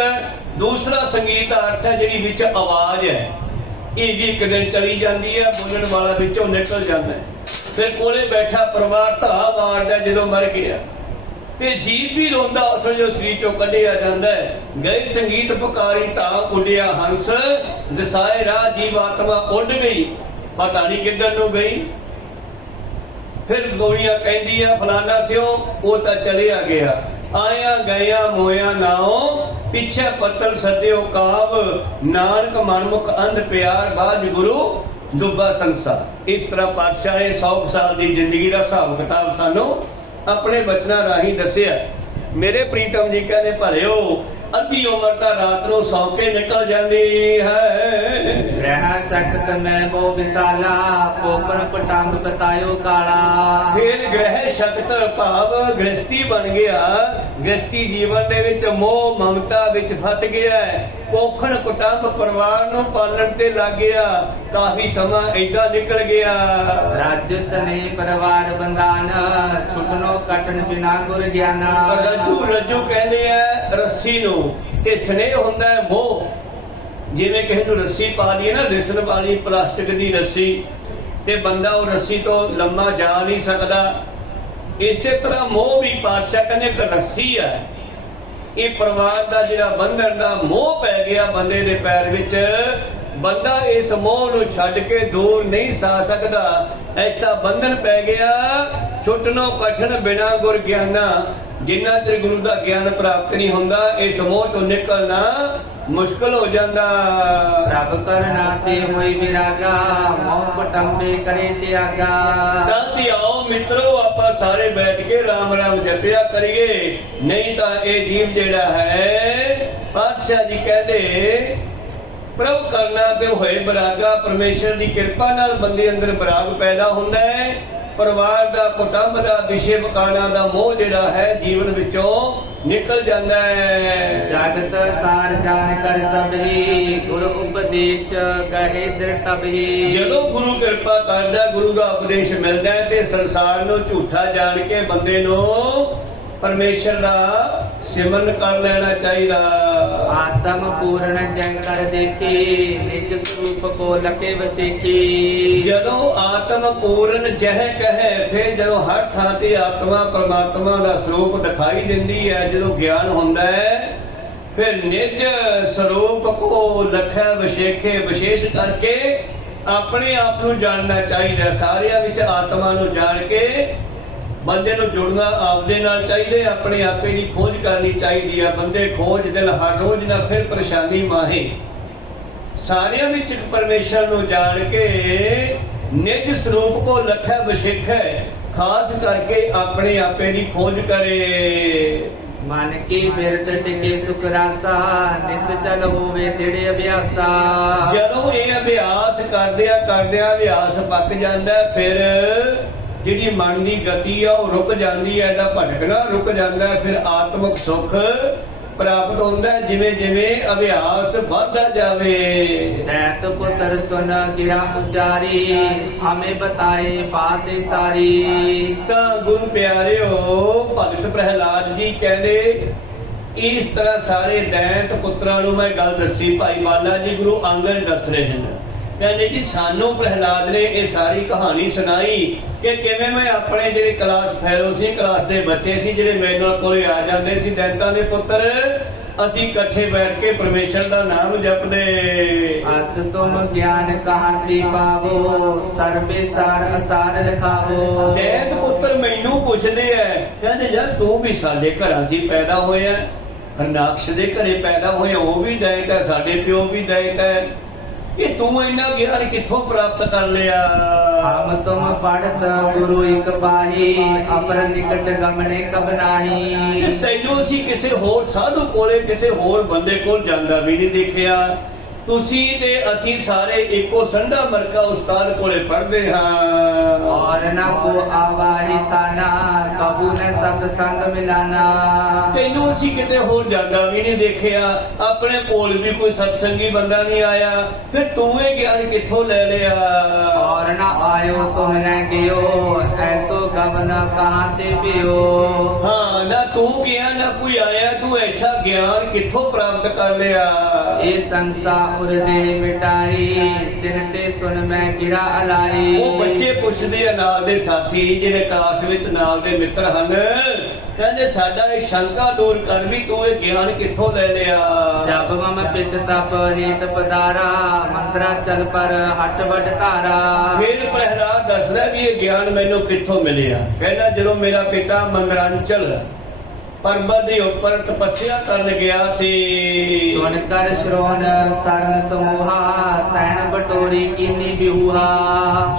ਦੂਸਰਾ ਸੰਗੀਤ ਦਾ ਅਰਥ ਹੈ ਜਿਹੜੀ ਵਿੱਚ ਆਵਾਜ਼ ਹੈ, ਇਹ ਵੀ ਇੱਕ ਦਿਨ ਚਲੀ ਜਾਂਦੀ ਹੈ, ਬੋਲਣ ਵਾਲਾ ਵਿੱਚੋਂ ਨਿਕਲ ਜਾਂਦਾ ਹੈ। ਫਿਰ ਕੋਲੇ ਬੈਠਾ ਪਰਿਵਾਰ ਧਾ ਮਾਰਦਾ ਜਦੋਂ ਮਰ ਗਿਆ, ਤੇ ਜੀਵ ਵੀ ਰੋਂਦਾ ਉਸ ਜੋ ਸਰੀਰ ਚੋਂ ਕੱਢਿਆ ਜਾਂਦਾ ਹੈ। ਗਏ ਸੰਗੀਤ ਪੁਕਾਰੀ ਧਾ, ਉੱਡਿਆ ਹੰਸ, ਦਸਾਏ ਰਾਹ ਜੀਵ ਆਤਮਾ ਉੱਡ ਗਈ, ਪਤਾ ਨਹੀਂ ਕਿੱਧਰ ਨੂੰ ਗਈ। ਫਿਰ ਗੋਲੀਆਂ ਕਹਿੰਦੀਆਂ ਫਲਾਨਾ ਸਿਓ, ਉਹ ਤਾਂ ਚਲਿਆ ਗਿਆ। ਆਇਆ ਗਿਆ ਮੋਇਆ ਨਾਓ, ਪਿੱਛੇ ਪੱਤਲ ਸਦਿਓ ਕਾਬ, ਨਾਨਕ ਮਨਮੁਖ ਅੰਧ ਪਿਆਰ, ਬਾਝ ਗੁਰੂ ਡੁੱਬਾ ਸੰਸਾਰ। ਇਸ ਤਰ੍ਹਾਂ ਪਾਤਸ਼ਾਹ ਨੇ 100 ਸਾਲ ਦੀ ਜ਼ਿੰਦਗੀ ਦਾ ਹਿਸਾਬ ਕਿਤਾਬ ਸਾਨੂੰ ਆਪਣੇ ਬਚਨਾਂ ਰਾਹੀਂ ਦੱਸਿਆ। ਮੇਰੇ ਪ੍ਰੀਤਮ ਜੀ ਕਹਿੰਦੇ ਭਲਿਓ, ਅੱਧੀ ਉਮਰ ਤਾਂ ਰਾਤ ਨੂੰ ਸੌਂ ਕੇ ਨਿਕਲ ਜਾਂਦੀ ਹੈ। ਰਹਿ ਸਕਤ ਮੈਂ ਬੋ ਵਿਸਾਲਾ, ਪੋਪਨ ਪਟੰਗ ਬਤਾਇਓ ਕਾਲਾ। ਫਿਰ ਗ੍ਰਹਿ ਸ਼ਕਤ ਭਾਵ ਗ੍ਰਸਤੀ ਬਣ ਗਿਆ। ਗ੍ਰਸਤੀ ਜੀਵਨ ਦੇ ਵਿੱਚ ਮੋਹ ਮਮਤਾ ਵਿੱਚ ਫਸ ਗਿਆ। ਪੋਖਣ ਕੁਟੰਬ ਪਰਿਵਾਰ ਨੂੰ ਪਾਲਣ ਤੇ ਲੱਗ ਗਿਆ। ਕਾਫੀ ਸਮਾਂ ਏਦਾਂ ਨਿਕਲ ਗਿਆ। ਰਾਜ ਸਨੇ ਪਰਿਵਾਰ ਬੰਦਾਨ, ਛੁਟਨੋ ਕਟਨ ਬਿਨਾ ਗੁਰ ਗਿਆਨਾ। ਰੱਜੂ ਕਹਿੰਦੇ ਆ ਰੱਸੀ ਨੂੰ, ਤੇ ਸਨੇਹ ਹੁੰਦਾ ਹੈ ਮੋਹ। ਜਿਵੇਂ ਕਿਸੇ ਨੂੰ ਰੱਸੀ ਪਾ ਲਈ ਨਾ, ਦਿਸਣ ਵਾਲੀ ਪਲਾਸਟਿਕ ਦੀ ਰੱਸੀ, ਤੇ ਬੰਦਾ ਉਹ ਰੱਸੀ ਤੋਂ ਲੰਮਾ ਜਾ ਨਹੀਂ ਸਕਦਾ। ਇਸੇ ਤਰ੍ਹਾਂ ਮੋਹ ਵੀ ਪਾਤਸ਼ਾਹ ਕਹਿੰਦੇ ਇੱਕ ਰੱਸੀ ਹੈ। ਇਹ ਪਰਿਵਾਰ ਦਾ ਜਿਹੜਾ ਬੰਧਨ ਦਾ ਮੋਹ ਪੈ ਗਿਆ ਬੰਦੇ ਦੇ ਪੈਰ ਵਿੱਚ, ਬੰਦਾ ਇਸ ਮੋਹ ਨੂੰ ਛੱਡ ਕੇ ਦੂਰ ਨਹੀਂ ਸਾ ਸਕਦਾ। ਐਸਾ ਬੰਧਨ ਪੈ ਗਿਆ। ਛੁੱਟਨੋ ਕਠਨ ਬਿਨਾ ਗੁਰ ਗਿਆਨਾ, ਜਿੰਨਾ ਚਿਰ ਗੁਰੂ ਦਾ ਗਿਆਨ ਪ੍ਰਾਪਤ ਨਹੀਂ ਹੁੰਦਾ, ਇਸ ਮੋਹ ਤੋਂ ਨਿਕਲਣਾ ਮੁਸ਼ਕਲ ਹੋ ਜਾਂਦਾ। ਰੱਬ ਕਰਨਾ ਤੇ ਹੋਈ ਵਿਰਾਗਾ, ਮੋਹ ਪਟੰਬੇ ਕਰੇ ਤਿਆਗਾ। ਤਾਂ ਤੇ ਆਓ ਮਿੱਤਰੋ, ਆਪਾਂ ਸਾਰੇ ਬੈਠ ਕੇ ਰਾਮ ਰਾਮ ਜਪਿਆ ਕਰੀਏ। ਨਹੀਂ ਤਾਂ ਇਹ ਜੀਵ ਜਿਹੜਾ ਹੈ, ਪਾਤਸ਼ਾਹ ਜੀ ਕਹਿੰਦੇ ਪ੍ਰਭ ਕਰਨਾ ਤੇ ਹੋਏ ਬਰਾਗਾ। ਪਰਮੇਸ਼ਰ ਦੀ ਕਿਰਪਾ ਨਾਲ ਬੰਦੇ ਅੰਦਰ ਬਰਾਗ ਪੈਦਾ ਹੁੰਦਾ ਹੈ। ਪਰਿਵਾਰ ਦਾ, ਕੁਟੰਬ ਦਾ, ਵਿਸ਼ੇ ਵਕਾਣਾ ਦਾ ਮੋਹ ਜਿਹੜਾ ਹੈ ਜੀਵਨ ਵਿੱਚੋਂ ਨਿਕਲ ਜਾਂਦਾ ਹੈ। ਜਗਤ ਸਾਰ ਜਾਣ ਕਰ ਸਭੀ, ਗੁਰੂ ਉਪਦੇਸ਼ ਕਹੇ ਦ੍ਰਿੜ ਤਬਹੀ। ਜਦੋਂ ਗੁਰੂ ਕਿਰਪਾ ਕਰਦਾ, ਗੁਰੂ ਦਾ ਉਪਦੇਸ਼ ਮਿਲਦਾ ਹੈ, ਤੇ ਸੰਸਾਰ ਨੂੰ ਝੂਠਾ ਜਾਣ ਕੇ ਬੰਦੇ ਨੂੰ ਪਰਮੇਸ਼ਰ ਦਾ ਸਿਮਰਨ ਕਰ ਲੈਣਾ ਚਾਹੀਦਾ। ਆਤਮ ਪੂਰਨ ਜੈ ਕਰ ਦੇਖੀ, ਨਿਜ ਸਰੂਪ ਕੋ ਲਕੇ ਵਸੇਖੀ। ਜਦੋਂ ਆਤਮ ਪੂਰਨ ਜਹ ਕਹੇ, ਫਿਰ ਜਦੋਂ ਹਰ ਥਾਂ ਤੇ ਆਤਮਾ ਪਰਮਾਤਮਾ ਦਾ ਸਰੂਪ ਦਿਖਾਈ ਦਿੰਦੀ ਹੈ, ਜਦੋਂ ਗਿਆਨ ਹੁੰਦਾ ਹੈ, ਫਿਰ ਨਿਜ ਸਰੂਪ ਕੋ ਲਖੈ ਵਸੇਖੇ, ਵਿਸ਼ੇਸ਼ ਕਰਕੇ ਆਪਣੇ ਆਪ ਨੂੰ ਜਾਣਨਾ ਚਾਹੀਦਾ। ਸਾਰਿਆਂ ਵਿੱਚ ਆਤਮਾ ਨੂੰ ਜਾਣ ਕੇ ਬੰਦੇ ਨੂੰ ਜੁੜਨਾ ਆਪਦੇ ਨਾਲ ਚਾਹੀਦੇ, ਆਪਣੇ ਆਪੇ ਦੀ ਖੋਜ ਕਰਨੀ ਚਾਹੀਦੀ ਹੈ। ਬੰਦੇ ਖੋਜ ਦਿਲ ਹਰ ਰੋਜ਼ ਨਾ ਫਿਰ ਪਰੇਸ਼ਾਨੀ ਮਾਹੇ। ਸਾਰਿਆਂ ਵਿੱਚ ਪਰਮੇਸ਼ਰ ਨੂੰ ਜਾਣ ਕੇ ਨਿਜ ਸਰੂਪ ਕੋ ਲਖੈ ਵਸੇਖੈ, ਖਾਸ ਕਰਕੇ ਆਪਣੇ ਆਪੇ ਦੀ ਖੋਜ ਕਰੇ। ਮਨ ਕੀ ਬਿਰਤ ਟਿਕੇ ਸੁਖ ਰਾਸਾ, ਨਿਸਚਲ ਹੋਵੇ ਤਿੜੇ ਅਭਿਆਸਾ। ਜਦੋਂ ਇਹ ਅਭਿਆਸ ਕਰਦਿਆਂ ਅਭਿਆਸ ਪੱਕ ਜਾਂਦਾ, ਫਿਰ ਜਿਹੜੀ ਮਨ ਦੀ ਗਤੀ ਆ ਉਹ ਰੁਕ ਜਾਂਦੀ ਹੈ, ਇਹਦਾ ਭਟਕਣਾ ਰੁਕ ਜਾਂਦਾ। ਫਿਰ ਆਤਮਿਕ ਸੁੱਖ ਪ੍ਰਾਪਤ ਹੁੰਦਾ ਹੈ ਜਿਵੇਂ ਜਿਵੇਂ ਅਭਿਆਸ ਵੱਧਦਾ ਜਾਵੇ। ਤੈਤ ਪੁੱਤਰ ਸੁਨ ਗਿਰਾ ਉਚਾਰੀ, ਹਮੇ ਬਤਾਏ ਬਾਤੇ ਸਾਰੀ। ਤਾਂ ਗੁਰੂ ਪਿਆਰਿਓ, ਭਗਤ ਪ੍ਰਹਿਲਾਦ ਜੀ ਕਹਿੰਦੇ ਇਸ ਤਰ੍ਹਾਂ ਸਾਰੇ ਦੈਂਤ ਪੁੱਤਰਾਂ ਨੂੰ ਮੈਂ ਗੱਲ ਦੱਸੀ। ਭਾਈ ਬਾਲਾ ਜੀ ਗੁਰੂ ਅੰਗਦ ਦੱਸ ਰਹੇ ਹਨ, ਕਹਿੰਦੇ ਜੀ ਸਾਨੂੰ ਪ੍ਰਹਿਲਾਦ ਨੇ ਇਹ ਸਾਰੀ ਕਹਾਣੀ ਸੁਣਾਈ ਕਿ ਕਿਵੇਂ ਮੈਂ ਆਪਣੇ ਜਿਹੜੇ ਕਲਾਸ ਫੈਲੋ ਸੀ, ਕਲਾਸ ਦੇ ਬੱਚੇ ਸੀ, ਜਿਹੜੇ ਮੇਰੇ ਨਾਲ ਕੋਲੇ ਆ ਜਾਂਦੇ ਸੀ, ਦੈਂਤਾਂ ਦੇ ਪੁੱਤਰ, ਅਸੀਂ ਇਕੱਠੇ ਬੈਠ ਕੇ ਪਰਮੇਸ਼ਰ ਦਾ ਨਾਮ ਜਪਦੇ। ਅਸ ਤੁਮ ਗਿਆਨ ਕਹਾਤੀ ਪਾਵੋ, ਸਰਬੇ ਸਾਰ ਅਸਾਰ ਲਖਾਵੋ। ਦੈਂਤ ਪੁੱਤਰ ਮੈਨੂੰ ਪੁੱਛਦੇ ਐ, ਕਹਿੰਦੇ ਯਾਰ ਤੂੰ ਵੀ ਸਾਡੇ ਘਰਾਂ 'ਚ ਹੀ ਪੈਦਾ ਹੋਇਆ, ਹਰਨਾਕਸ਼ ਦੇ ਘਰੇ ਪੈਦਾ ਹੋਇਆ, ਉਹ ਵੀ ਦੈਂਤ ਹੈ, ਸਾਡੇ ਪਿਓ ਵੀ ਦੈਂਤ ਹੈ, ਇਹ ਤੂੰ ਇੰਨਾ ਗਿਆਨ ਕਿੱਥੋਂ ਪ੍ਰਾਪਤ ਕਰ ਲਿਆ? ਹਮ ਤੁਮ ਪੜਤ ਗੁਰੂ ਇਕ ਪਾਹੀ, ਅਪਰ ਨਿਕਟ ਗਮਨੇ ਕਬ ਨਾਹੀ। ਤੈਨੂੰ ਅਸੀਂ ਕਿਸੇ ਹੋਰ ਸਾਧੂ ਕੋਲੇ, ਕਿਸੇ ਹੋਰ ਬੰਦੇ ਕੋਲ ਜਾਂਦਾ ਵੀ ਨਹੀਂ ਦੇਖਿਆ। ਤੁਸੀਂ ਤੇ ਅਸੀਂ ਸਾਰੇ ਇੱਕੋ ਸੰਡਾ ਮਰਕਾ ਉਸਤਾਦ ਕੋਲੇ ਪੜ੍ਹਦੇ ਹਾਂ। और न को आवाही ताना कबू न सत्संग मिलाना। ਤੈਨੂੰ ਅਸੀਂ ਕਿਤੇ ਹੋਰ ਜਾਂਦਾ ਵੀ ਨਹੀਂ ਦੇਖਿਆ, ਆਪਣੇ ਕੋਲ ਵੀ ਕੋਈ ਸਤਸੰਗੀ ਬੰਦਾ ਨਹੀਂ ਆਇਆ, ਫਿਰ ਤੂੰ ਇਹ ਗਿਆਨ ਕਿੱਥੋਂ ਲੈ ਲਿਆ? और न आयो तुम न गियो ऐसो गवन कहाँ ते पियो। ਹਾਂ, ਨਾ ਤੂੰ ਗਿਆ ਨਾ ਕੋਈ ਆਇਆ, ਤੂੰ ਐਸਾ ਗਿਆਨ ਕਿੱਥੋਂ ਪ੍ਰਾਪਤ ਕਰ ਲਿਆ? ये संसार उर्दे मिटाई दिन ते सुन मैं गिरा अलाई। ਉਹ ਬੱਚੇ ਪੁੱਛਦੇ ਆ ਨਾਲ ਦੇ ਸਾਥੀ ਜਿਹੜੇ ਕਲਾਸ ਵਿੱਚ ਨਾਲ ਦੇ ਮਿੱਤਰ ਹਨ, ਕਹਿੰਦੇ ਸਾਡਾ ਇਹ ਸ਼ੰਕਾ ਦੂਰ ਕਰ ਵੀ ਤੂੰ ਇਹ ਗਿਆਨ ਕਿੱਥੋਂ ਲੈ ਲਿਆ? जब मम पित तप रीत पदारा मंत्रा चल पर हट वट धारा। ਫਿਰ ਪ੍ਰਹਿਲਾਦ ਦੱਸਦਾ ਵੀ ਇਹ ਗਿਆਨ ਮੈਨੂੰ ਕਿੱਥੋਂ ਮਿਲਿਆ। ਕਹਿੰਦਾ ਜਦੋਂ ਮੇਰਾ ਪਿਤਾ ਮੰਦਰਾਂਚਲ ਪਰਬਤ ਦੇ ਉੱਪਰ ਤਪੱਸਿਆ ਕਰਨ ਗਿਆ ਸੀ। सुन कर श्रोन सरन समूहा सैन बटोरी कीनी बिहुहा।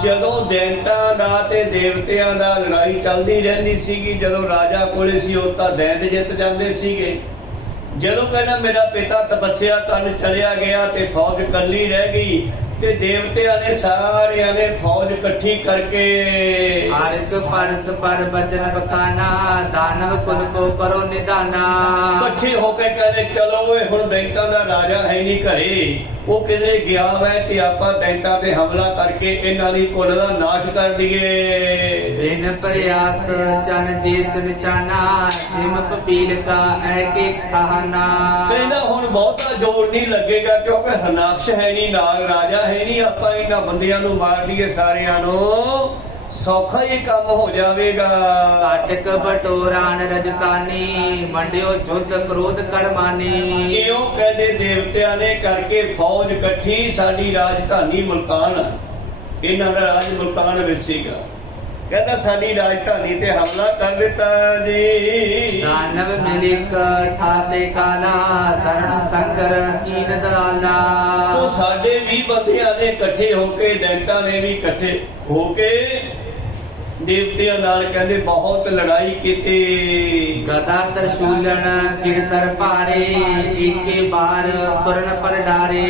ਜਦੋਂ ਦੈਂਤਾਂ ਦਾ ਤੇ ਦੇਵਤਿਆਂ ਦਾ ਲੜਾਈ ਚੱਲਦੀ ਰਹਿੰਦੀ ਸੀਗੀ, ਜਦੋਂ ਰਾਜਾ ਕੋਲੇ ਸੀ ਉਹ ਤਾਂ ਦੈਂਤ ਜਿੱਤ ਜਾਂਦੇ ਸੀਗੇ। ਜਦੋਂ ਕਹਿੰਦਾ ਮੇਰਾ ਪਿਤਾ ਤਪੱਸਿਆ ਕਰਨ ਚਲਿਆ ਗਿਆ ਤੇ ਫੌਜ ਇਕੱਲੀ ਰਹਿ ਗਈ ਤੇ ਦੇਵਤਿਆਂ ਨੇ ਸਾਰਿਆਂ ਨੇ ਫੌਜ ਇਕੱਠੀ ਕਰਕੇ हारक फरस पर बचन बखाना दानव कुल को करो निदाना। ਇਕੱਠੇ ਹੋ ਕੇ ਕਹਿੰਦੇ ਚਲੋ ਓਏ ਹੁਣ ਦੈਂਤਾਂ ਦਾ ਰਾਜਾ ਹੈ ਨਹੀਂ ਘਰੇ, ਉਹ ਕਿਧਰੇ ਗਿਆ ਹੈ ਤੇ ਆਪਾਂ ਦੈਂਤਾਂ ਤੇ ਹਮਲਾ ਕਰਕੇ ਇਹਨਾਂ ਦੀ ਕੁੱਲ ਦਾ ਨਾਸ਼ ਕਰ ਦਈਏ। बिन प्रयास चन जीस निशाना सिम पपील का ऐ के कहाना। ਕਹਿੰਦਾ ਹੁਣ ਬਹੁਤਾ ਜ਼ੋਰ ਨਹੀਂ ਲੱਗੇਗਾ ਕਿਉਂਕਿ ਹਰਨਾਕਸ਼ ਹੈ ਨਹੀਂ, ਨਾਲ ਰਾਜਾ ਹੈ ਨਹੀਂ, ਆਪਾਂ ਇਹਨਾਂ ਬੰਦਿਆਂ ਨੂੰ ਮਾਰ ਦਈਏ ਸਾਰਿਆਂ ਨੂੰ, ਸੌਖਾ ਹੀ ਕੰਮ ਹੋ ਜਾਵੇਗਾ। काटक बटोरान रजतानी मंडियो जुद्ध क्रोध करमानी। ਇਉਂ ਕਹਿੰਦੇ ਦੇਵਤਿਆਂ ਨੇ ਕਰਕੇ ਫੌਜ ਇਕੱਠੀ, ਸਾਡੀ ਰਾਜਧਾਨੀ ਮੁਲਤਾਨ, ਇਹਨਾਂ ਦਾ ਰਾਜ ਮੁਲਤਾਨ ਵਿੱਚ ਸੀਗਾ। ਕਹਿੰਦਾ ਸਾਡੀ ਰਾਜਧਾਨੀ ਤੇ ਹਮਲਾ ਕਰ ਦਿੱਤਾ ਜੀ। दानव मिलिक ठाते काला तरण संकर कीन दलाला। ਤੋ ਸਾਡੇ ਵੀ ਬੰਦਿਆਂ ਨੇ ਇਕੱਠੇ ਹੋ ਕੇ, ਦੈਂਤਾਂ ਨੇ ਵੀ ਇਕੱਠੇ ਹੋ ਕੇ ਦੇਵਤਿਆਂ ਨਾਲ ਕਹਿੰਦੇ ਬਹੁਤ ਲੜਾਈ ਕੀਤੀ। गदा त्रिशूलन किरतर भारे एके बार सुरन पर डारे।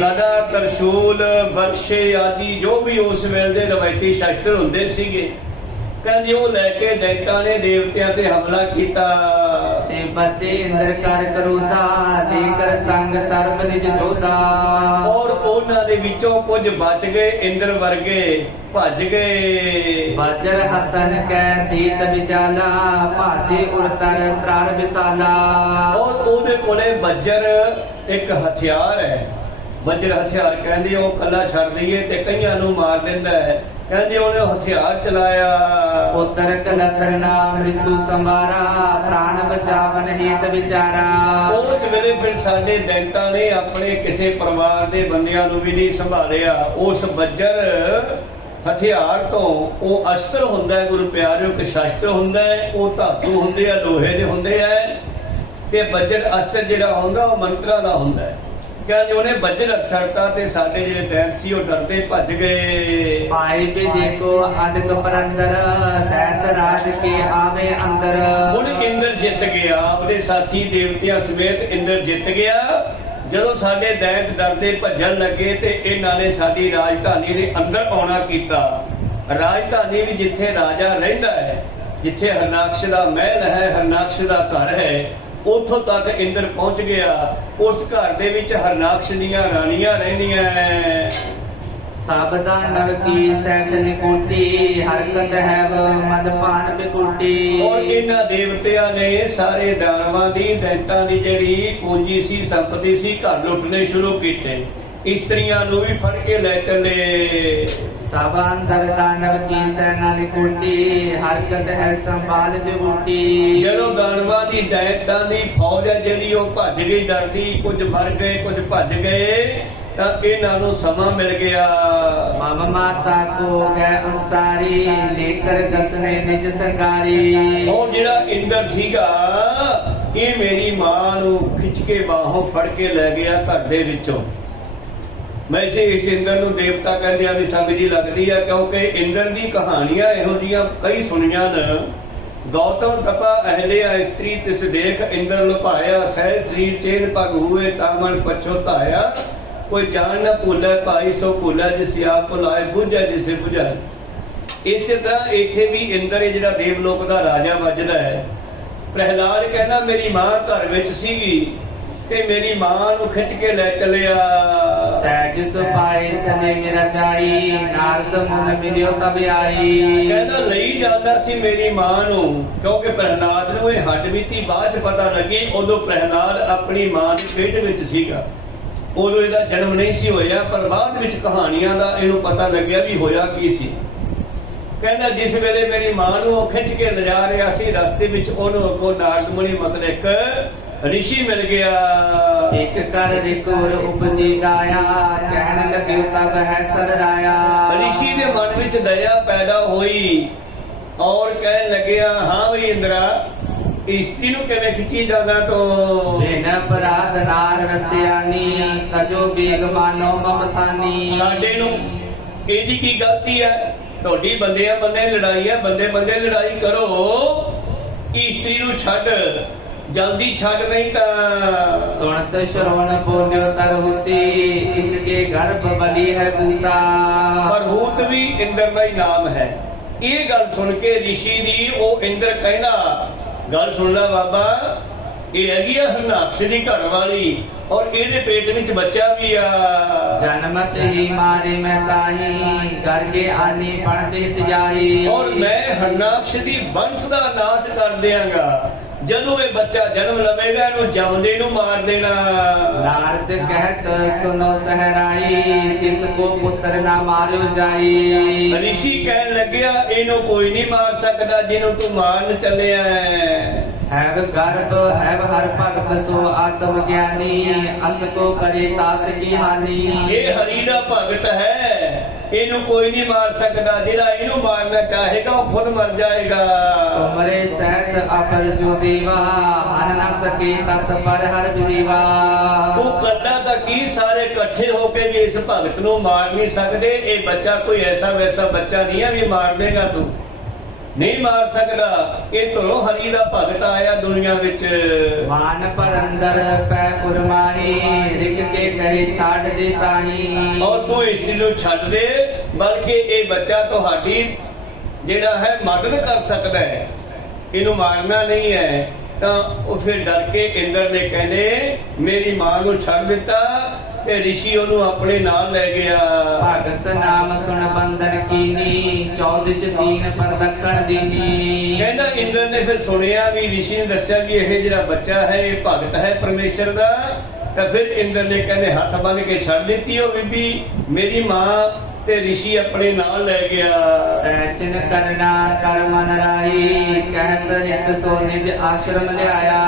ਗਦਾ, ਤਰਸ਼ੂਲ, ਬਰਸ਼ੇ ਆਦि ਜੋ ਵੀ ਉਸ ਵੇਲੇ ਦੇ ਰਵਾਇਤੀ ਸ਼ਸਤਰ ਹੁੰਦੇ ਸੀਗੇ, ਕਹਿੰਦੇ ਉਹ ਲੈ ਕੇ ਦੈਂਤਾਂ ਨੇ ਦੇਵਤਿਆਂ ਤੇ ਹਮਲਾ ਕੀਤਾ। ते बचे इंद्र कर करोधा लेकर संग सर्व निज जोधा। ਔਰ ਉਹਨਾਂ ਦੇ ਵਿੱਚੋਂ ਕੁਝ ਬਚ ਗਏ, ਇੰਦਰ ਵਰਗੇ ਭੱਜ ਗਏ। वज्र हतन कै दीत विचाला भाजे उड़तर त्रार विसाला। ਔਰ ਉਹਦੇ ਕੋਲੇ ਵज्र ਇੱਕ ਹਥਿਆਰ ਹੈ। ਵज्र ਹਥਿਆਰ ਕਹਿੰਦੇ ਉਹ ਕੱਲਾ ਛੱਡ ਦਈਏ ਤੇ ਕਈਆਂ ਨੂੰ ਮਾਰ ਦਿੰਦਾ ਹੈ, ਕਹਿੰਦੇ ਉਹਨੇ ਉਹ ਹਥਿਆਰ ਚਲਾਇਆ। पुत्र कलतरना मृत्यु संवारा प्राण बचावन हित विचारा। ਉਸ ਵੇਲੇ ਫਿਰ ਸਾਡੇ ਦੈਂਤਾਂ ਨੇ ਆਪਣੇ ਕਿਸੇ ਪਰਿਵਾਰ ਦੇ ਬੰਦਿਆਂ ਨੂੰ ਵੀ ਨਹੀਂ ਸੰਭਾਲਿਆ। ਉਸ ਵज्र ਹਥਿਆਰ ਤੋਂ, ਉਹ ਅਸਤਰ ਹੁੰਦਾ ਹੈ ਗੁਰੂ ਪਿਆਰਿਓ, ਇੱਕ ਸ਼ਸਤਰ ਹੁੰਦਾ ਹੈ, ਉਹ ਧਾਤੂ ਹੁੰਦੇ ਆ, ਲੋਹੇ ਦੇ ਹੁੰਦੇ ਆ, ਤੇ ਵज्र ਅਸਤਰ ਜਿਹੜਾ ਹੁੰਦਾ ਉਹ ਮੰਤਰਾਂ ਦਾ ਹੁੰਦਾ ਹੈ। ਕਹਿੰਦੇ ਉਹਨੇ ਵज्र ਛੜਤਾ ਤੇ ਸਾਡੇ ਜਿਹੜੇ ਦੈਂਤ ਸੀ ਉਹ ਡਰਦੇ ਭੱਜ ਗਏ। पाए बेजे को अदक परंदर दैत राज के आवे अंदर। ਹੁਣ ਇੰਦਰ ਜਿੱਤ ਗਿਆ, ਆਪਣੇ ਸਾਥੀ ਦੇਵਤਿਆਂ ਸਮੇਤ ਇੰਦਰ ਜਿੱਤ ਗਿਆ। ਜਦੋਂ ਸਾਡੇ ਦੈਂਤ ਡਰਦੇ ਭੱਜਣ ਲੱਗੇ ਤੇ ਇਹਨਾਂ ਨੇ ਸਾਡੀ ਰਾਜਧਾਨੀ ਦੇ ਅੰਦਰ ਆਉਣਾ ਕੀਤਾ। ਰਾਜਧਾਨੀ ਵੀ ਜਿੱਥੇ ਰਾਜਾ ਰਹਿੰਦਾ ਹੈ, ਜਿੱਥੇ ਹਰਨਾਕਸ਼ ਦਾ ਮਹਿਲ ਹੈ, ਹਰਨਾਕਸ਼ ਦਾ ਘਰ ਹੈ, ਉੱਥੋਂ ਤੱਕ ਇੰਦਰ ਪਹੁੰਚ ਗਿਆ। ਉਸ ਘਰ ਦੇ ਵਿੱਚ ਹਰਨਾਕਸ਼ ਦੀਆਂ ਰਾਣੀਆਂ ਰਹਿੰਦੀਆਂ ਹੈ। सावधान की सैत निकुटी हरकत है मदपान बिकुटी। ਔਰ ਇਹਨਾਂ ਦੇਵਤਿਆਂ ਨੇ ਸਾਰੇ ਦਾਨਵਾਂ ਦੀ, ਦੈਂਤਾਂ ਦੀ ਜਿਹੜੀ ਪੂੰਜੀ ਸੀ, ਸੰਪਤੀ ਸੀ, ਘਰ ਲੁੱਟਣੇ ਸ਼ੁਰੂ ਕੀਤੇ। ਇਸਤਰੀਆਂ ਨੂੰ ਵੀ ਫੜ ਕੇ ਲੈ ਚੱਲੇ। सावंदर दानव की सेना निकुटी हरकत है संभाल बिकुटी। ਜਦੋਂ ਦਾਨਵਾਂ ਦੀ, ਦੈਂਤਾਂ ਦੀ ਫੌਜ ਹੈ ਜਿਹੜੀ ਉਹ ਭੱਜ ਗਈ ਡਰਦੀ, ਕੁਝ ਮਰ ਗਏ, ਕੁਝ ਭੱਜ ਗਏ, ਤਾਂ ਇਹਨਾਂ ਨੂੰ ਸਮਾਂ ਮਿਲ ਗਿਆ। मम माता को गए अनुसारी लेकर दसने निज संगारी। ਉਹ ਜਿਹੜਾ ਇੰਦਰ ਸੀਗਾ, ਇਹ ਮੇਰੀ ਮਾਂ ਨੂੰ ਖਿੱਚ ਕੇ ਬਾਹੋਂ ਫੜ ਕੇ ਲੈ ਗਿਆ ਘਰ ਦੇ ਵਿੱਚੋਂ। ਵੈਸੇ ਇਸ ਇੰਦਰ ਨੂੰ ਦੇਵਤਾ ਕਹਿੰਦਿਆਂ ਦੀ ਸੰਗ ਜੀ ਲੱਗਦੀ ਆ, ਕਿਉਂਕਿ ਇੰਦਰ ਦੀ ਕਹਾਣੀਆਂ ਇਹੋ ਜੀਆਂ ਕਈ ਸੁਣੀਆਂ ਨੇ। ਗੌਤਮ ਤਪਾ ਅਹਲਿਆ ਇਸਤਰੀ ਤਿਸ ਦੇਖ ਇੰਦਰ ਲੁਭਾਇਆ, ਸਹਿ ਸਰੀਰ ਚੇਨ ਪਗ ਹੂਏ ਤਾਮਨ ਪਛੋਤਾਇਆ। कोई जान न भूलै भाई सो भूलै जिस आप भुलाए बुझै जिसे बुझाए। इसे तरह इत्थे भी इंद्र है जिहड़ा देवलोक दा राजा वजदा है। प्रहलाद कहना मेरी मां घर विच सीगी ते मेरी मां नूं खिच के लै चलिया। सहज सुपाए चले मेरा जाई नारद मुन मिलियो तब आई। कहना लई जांदा सी मेरी मां नूं क्योंकि प्रहलाद नूं ये हड्ड बीती बाद च पता लगी उदों प्रहलाद अपनी मां दे पेट विच सीगा। उदों इहदा जन्म नहीं सी होया पर बाद विच कहानियां दा इहनूं पता लग्या भी होया की सी। कहना जिस वेले मेरी मां नूं खिच के लिजा रिहा सी रस्ते विच उहनूं अगों नारद मुनि मतलब एक ऋषि मिल गया। एक कर रिकोर उपजी गाया कहन लगे तब है सरराया। ऋषि दे मन विच दया पैदा हुई और कहन लग्या हां भई इंद्रा स्त्री नूं किवें खिची जाना तो बिन अपराध नार रसियानी तजो बेग मानो ममथानी। ਸਾਡੇ ਨੂੰ ਇਹਦੀ ਕੀ ਗਲਤੀ ਹੈ? ਤੁਹਾਡੀ ਬੰਦਿਆਂ ਬੰਦੇ ਲੜਾਈ ਹੈ, ਬੰਦੇ ਬੰਦੇ ਲੜਾਈ ਕਰੋ। ਇਸਤਰੀ ਨੂੰ ਛੱਡ ਜਲਦੀ ਛੱਡ नहीं ਤਾਂ सुनत श्रवण बोल्यो तरहुती इसके गर्भ बली है पूता। ਪਰ ਹੂਤ ਵੀ ਇੰਦਰ ਦਾ ਹੀ ਨਾਮ ਹੈ। ਇਹ ਗੱਲ ਸੁਣ ਕੇ ऋषि ਦੀ ਉਹ ਇੰਦਰ ਕਹਿੰਦਾ ਗੱਲ ਸੁਣ ਲੈ ਬਾਬਾ ਇਹ ਹੈਗੀ ਆ ਹਰਨਾਕਸ਼ ਦੀ ਘਰ ਵਾਲੀ ਔਰ ਇਹਦੇ ਪੇਟ ਵਿੱਚ ਬੱਚਾ ਵੀ ਆ। जन्मत ही मारे मैं ताही करके आनी पणत हित जाही। ਔਰ ਮੈਂ ਹਰਨਾਕਸ਼ ਦੀ ਵੰਸ਼ ਦਾ ਨਾਸ਼ ਕਰ ਦਿਆਂਗਾ। ਜਦੋਂ ਇਹ ਬੱਚਾ ਜਨਮ ਲਵੇਗਾ ਇਹਨੂੰ ਜੰਮਦੇ ਨੂੰ ਮਾਰ ਦੇਣਾ। नारद कहत सुनो सहराई तिसको पुत्र ना मारो जाई। ऋषि ਕਹਿਣ ਲੱਗਿਆ ਇਹਨੂੰ ਕੋਈ ਨਹੀਂ ਮਾਰ ਸਕਦਾ ਜਿਹਨੂੰ ਤੂੰ ਮਾਰਨ ਚੱਲਿਆ ਹੈ। हैव गर्भ हैव हर भगत सो आत्म ज्ञानी असको करे तास की हानि। ਇਹ ਹਰੀ ਦਾ ਭਗਤ ਹੈ ਇਹਨੂੰ ਕੋਈ ਨਹੀਂ ਮਾਰ ਸਕਦਾ। ਜਿਹੜਾ ਇਹਨੂੰ ਮਾਰਨਾ ਚਾਹੇਗਾ ਉਹ ਖੁਦ ਮਰ ਜਾਏਗਾ। तुमरे सहत अपर जो देवा हन न सके तत् पर हर देवा। ਤੂੰ ਕਰਦਾ ਤਾਂ ਕੀ ਸਾਰੇ ਇਕੱਠੇ ਹੋ ਕੇ ਵੀ ਇਸ ਭਗਤ ਨੂੰ ਮਾਰ ਨਹੀਂ ਸਕਦੇ। ਇਹ ਬੱਚਾ ਕੋਈ ਐਸਾ ਵੈਸਾ ਬੱਚਾ ਨਹੀਂ ਹੈ ਵੀ ਮਾਰ ਦੇਗਾ ਤੂੰ नहीं मार सकता। ये तो हरी दा भगत आया दुनिया विच। मान पर अंदर पै उरमाही रिक के कहे छाड़ दे ताही। और तू इस नूं छड्ड दे बल्कि ये बच्चा तुहाडी जेड़ा है मदद कर सकता है। इनू मारना नहीं है। तो फिर डर के इंद्र ने कहने मेरी मां नूं छड्ड दिता ते ऋषि ओनू अपने नाल ले गया। भगत नाम सुन बंदर कीनी 14 दीन पर दक्कण दीनी। कहना इंद्र ने फिर सुनिया भी ऋषि ने दस्या कि यह जिहड़ा बच्चा है ये भगत है परमेश्वर दा। तो फिर इंद्र ने कहने हाथ बन के छड़ दी हो बीबी मेरी मां ते ऋषि अपने नाल ले गया। चिन करना कर मन राई कहत हित सो निज आश्रम ले आया।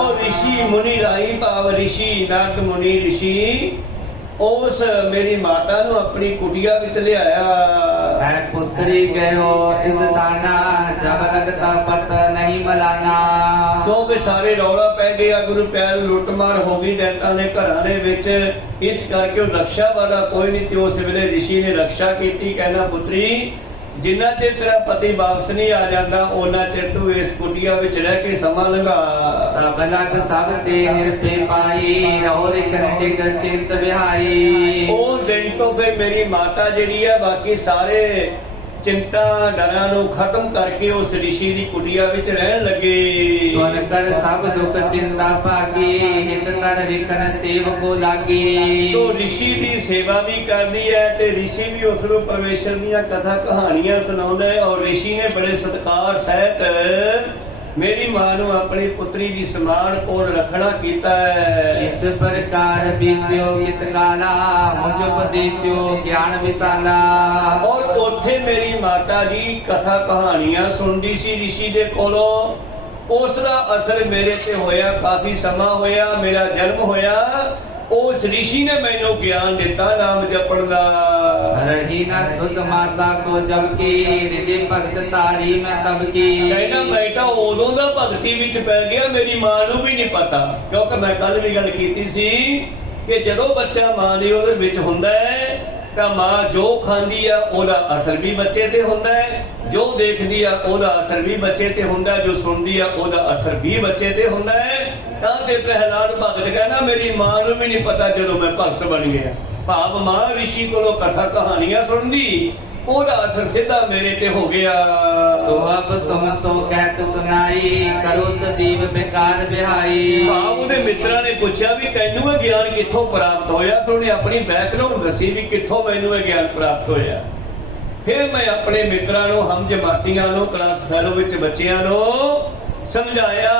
और ऋषि मुनि राई भाव ऋषि नारद मुनि ऋषि उस मेरी माता नु अपनी कुटिया विच ले आया। मैं पुत्री गयो इस ताना जब लगता पत नहीं मलाना। क्योंकि सारे रौला पै गया गुरु प्यार लुटमार हो गई दैता ने घरां दे विच। इस करके रक्षा वाला कोई नहीं थी। उस वेले ऋषि ने रक्षा की। कहना पुत्री जिन्ना चिर तेरा पति वापस नहीं आ जाता उन्ना चिर तू इस कुटिया विच रह के समा लंघा। रब लग सब ते निरपे पाई रौर कंडिक चिंत विहाई। ਉਹ ਦਿਨ ਤੋਂ ਫਿਰ ਮੇਰੀ ਮਾਤਾ ਜਿਹੜੀ ਹੈ ਬਾਕੀ ਸਾਰੇ चिंता डरां नूं खत्म करके उस ऋषि की कुटिया विच रहन लगे। सुन कर सब दुख चिंता भागी हित कर रिकन सेवको लागी। तो ऋषि की सेवा भी करती है ते ऋषि भी उसनूं परमेश्वर दीयां कथा कहानियां सुणाउंदा है। और ऋषि ने बड़े सत्कार सहित मेरी मां नूं अपनी पुत्री की समान कोल रखना कीता है। इस प्रकार बीत्यो कित काला मुझ उपदेशो ज्ञान विशाला। और उत्थे मेरी माता जी कथा कहानियां सुनदी सी ऋषि दे कोलों। उसका असर मेरे ते होया काफी समा होया मेरा जन्म होया। उस ऋषि ने मैनू ज्ञान दिता नाम जपण दा। रही न सुध माता को जबकि हृदय भगत तारी मैं तब की। कहना मैं तो उदों दा भगती विच पै गया मेरी मां नू भी नहीं पता। क्योंकि मैं कल भी गल कीती सी कि जदों बच्चा मां दे ओहदे विच हुंदा है ਤਾਂ ਮਾਂ ਜੋ ਖਾਂਦੀ ਆ ਉਹਦਾ ਅਸਰ ਵੀ ਬੱਚੇ ਤੇ ਹੁੰਦਾ ਹੈ, ਜੋ ਦੇਖਦੀ ਆ ਉਹਦਾ ਅਸਰ ਵੀ ਬੱਚੇ ਤੇ ਹੁੰਦਾ, ਜੋ ਸੁਣਦੀ ਆ ਉਹਦਾ ਅਸਰ ਵੀ ਬੱਚੇ ਤੇ ਹੁੰਦਾ ਹੈ। ਤਾਂ ਤੇ ਪ੍ਰਹਿਲਾਦ ਭਗਤ ਕਹਿੰਦਾ ਮੇਰੀ ਮਾਂ ਨੂੰ ਵੀ ਨਹੀਂ ਪਤਾ ਜਦੋਂ ਮੈਂ ਭਗਤ ਬਣ ਗਿਆ। ਭਾਵ ਮਾਂ ਰਿਸ਼ੀ ਕੋਲੋਂ ਕਥਾ ਕਹਾਣੀਆਂ ਸੁਣਦੀ, ਉਹਦਾ ਅਸਰ ਸਿੱਧਾ ਮੇਰੇ ਤੇ ਹੋ ਗਿਆ। ਸੋ ਅਬ ਤੁਮ ਸੋ ਕਹਿਤ ਸੁਨਾਈ, ਕਰੋ ਸਦੀਵ ਬੇਕਾਰ ਬਿਹਾਈ। ਭਾਵ ਉਹਦੇ ਮਿੱਤਰਾਂ ਨੇ ਪੁੱਛਿਆ ਵੀ ਤੈਨੂੰ ਇਹ ਗਿਆਨ ਕਿੱਥੋਂ ਪ੍ਰਾਪਤ ਹੋਇਆ? ਫਿਰ ਉਹਨੇ ਆਪਣੀ ਬੈਕਗ੍ਰਾਉਂਡ ਦੱਸੀ ਵੀ ਕਿੱਥੋਂ ਮੈਨੂੰ ਇਹ ਗਿਆਨ ਪ੍ਰਾਪਤ ਹੋਇਆ। ਫਿਰ ਮੈਂ ਆਪਣੇ ਮਿੱਤਰਾਂ ਨੂੰ, ਹਮ ਜਮਾਤੀਆਂ ਨੂੰ, ਕਲਾਸ ਫੈਲੋ ਵਿੱਚ ਬੱਚਿਆਂ ਨੂੰ ਸਮਝਾਇਆ,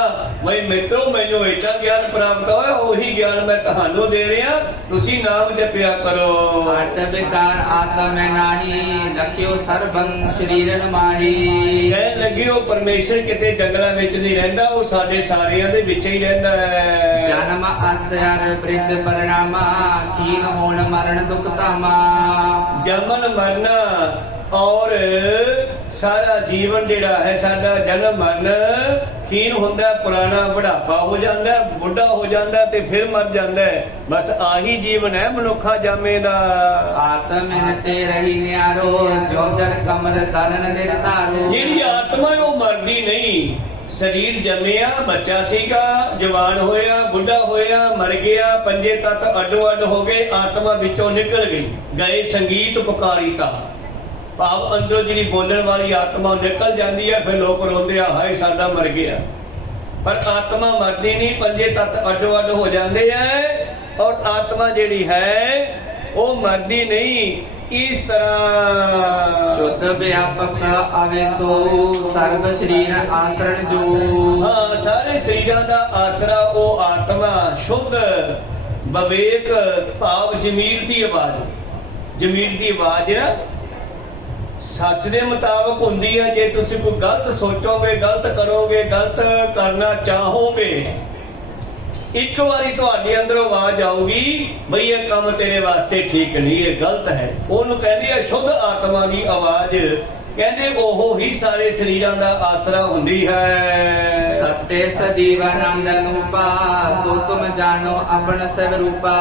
ਬਈ ਮਿੱਤਰੋ ਮੈਨੂੰ ਏਦਾਂ ਗਿਆਨ ਪ੍ਰਾਪਤ ਹੋਇਆ, ਉਹੀ ਗਿਆਨ ਮੈਂ ਤੁਹਾਨੂੰ ਦੇ ਰਿਹਾ, ਤੁਸੀਂ ਨਾਮ ਜਪਿਆ ਕਰੋ। ਆਟ ਬੇਕਾਰ ਆਤਮ ਮੈਂ ਨਾਹੀ, ਲਖਿਓ ਸਰਬੰ ਸ਼ਰੀਰਨ ਮਾਹੀ। ਕਹਿਣ ਲੱਗੇ ਉਹ ਪਰਮੇਸ਼ਰ ਕਿਤੇ ਜੰਗਲਾਂ ਵਿੱਚ ਨਹੀਂ ਰਹਿੰਦਾ, ਉਹ ਸਾਡੇ ਸਾਰਿਆਂ ਦੇ ਵਿੱਚ ਹੀ ਰਹਿੰਦਾ ਹੈ। ਜਨਮ ਅਸਤਿਆਰ ਬ੍ਰਿਤ ਪਰਿਣਾਮਾ, ਕੀਨ ਹੋਣ ਮਰਨ ਦੁਖ ਧਾਮਾ। ਜਮਨ ਮਰਨਾ ਔਰ ਸਾਰਾ ਜੀਵਨ ਜਿਹੜਾ ਹੈ ਸਾਡਾ ਜਨਮ ਮਰਨ ਖੀਨ ਹੁੰਦਾ, ਪੁਰਾਣਾ ਬੁਢਾਪਾ ਹੋ ਜਾਂਦਾ, ਬੁੱਢਾ ਹੋ ਜਾਂਦਾ ਤੇ ਫਿਰ ਮਰ ਜਾਂਦਾ। ਬਸ ਆਹੀ ਜੀਵਨ ਹੈ ਮਨੁੱਖਾ ਜਾਮੇ ਦਾ। ਆਤਮ ਇਨ ਤੇ ਰਹੀ ਨਿਆਰੋ, ਜੋ ਜਨ ਕਮਲ ਤਨ ਨਿਰਧਾਰੋ। ਜਿਹੜੀ ਆਤਮਾ ਉਹ ਮਰਦੀ ਨਹੀਂ। ਸਰੀਰ ਜੰਮਿਆ, ਬੱਚਾ ਸੀਗਾ, ਜਵਾਨ ਹੋਇਆ, ਬੁੱਢਾ ਹੋਇਆ, ਮਰ ਗਿਆ, ਪੰਜੇ ਤੱਤ ਅੱਡੋ ਅੱਡ ਹੋ ਗਏ, ਆਤਮਾ ਵਿੱਚੋਂ ਨਿਕਲ ਗਈ। ਗਏ ਸੰਗੀਤ ਪੁਕਾਰੀਤਾ, ਭਾਵ ਅੰਦਰੋਂ ਜਿਹੜੀ ਬੋਲਣ ਵਾਲੀ ਆਤਮਾ ਨਿਕਲ ਜਾਂਦੀ ਹੈ, ਫਿਰ ਲੋਕ ਰੋਂਦੇ ਆ ਹਾਏ ਸਾਡਾ ਮਰ ਗਿਆ। ਪਰ ਆਤਮਾ ਮਰਦੀ ਨਹੀਂ, ਪੰਜੇ ਤੱਤ ਅੱਡੋ ਅੱਡ ਹੋ ਜਾਂਦੇ ਹੈ ਔਰ ਆਤਮਾ ਜਿਹੜੀ ਹੈ ਉਹ ਮਰਦੀ ਨਹੀਂ। ਇਸ ਤਰ੍ਹਾਂ ਸ਼ੁੱਧ ਵਿਆਪਕ ਆਵੇਸੋ, ਸਰਬ ਸਰੀਰ ਆਸਰਣ ਜੋ। ਹਾਂ, ਸਾਰੇ ਸਰੀਰਾਂ ਦਾ ਆਸਰਾ ਉਹ ਆਤਮਾ ਸ਼ੁੱਧ ਵਿਵੇਕ, ਭਾਵ ਜ਼ਮੀਰ ਦੀ ਆਵਾਜ਼। ਜ਼ਮੀਰ ਦੀ ਆਵਾਜ਼ ਨਾ ਸੱਚ ਦੇ ਮੁਤਾਬਕ ਹੁੰਦੀ ਹੈ। ਜੇ ਤੁਸੀਂ ਕੋਈ ਗਲਤ ਸੋਚੋਗੇ, ਗਲਤ ਕਰੋਗੇ, ਗਲਤ ਕਰਨਾ ਚਾਹੋਗੇ, ਇੱਕ ਵਾਰੀ ਤੁਹਾਡੇ ਅੰਦਰੋਂ ਆਵਾਜ਼ ਆਊਗੀ ਬਈ ਇਹ ਕੰਮ ਤੇਰੇ ਵਾਸਤੇ ਠੀਕ ਨਹੀਂ, ਇਹ ਗਲਤ ਹੈ। ਉਹਨੂੰ ਕਹਿੰਦੇ ਆ ਸ਼ੁੱਧ ਆਤਮਾ ਦੀ ਆਵਾਜ਼। ਕਹਿੰਦੇ ਉਹ ਹੀ ਸਾਰੇ ਸਰੀਰਾਂ ਦਾ ਆਸਰਾ ਹੁੰਦੀ ਹੈ। ਸਤੇ ਸਦੀਵਾਨੰਦ ਅਨੂਪਾ, ਸੋ ਤੁਮ ਜਾਣੋ ਆਪਣ ਸਵਰੂਪਾ।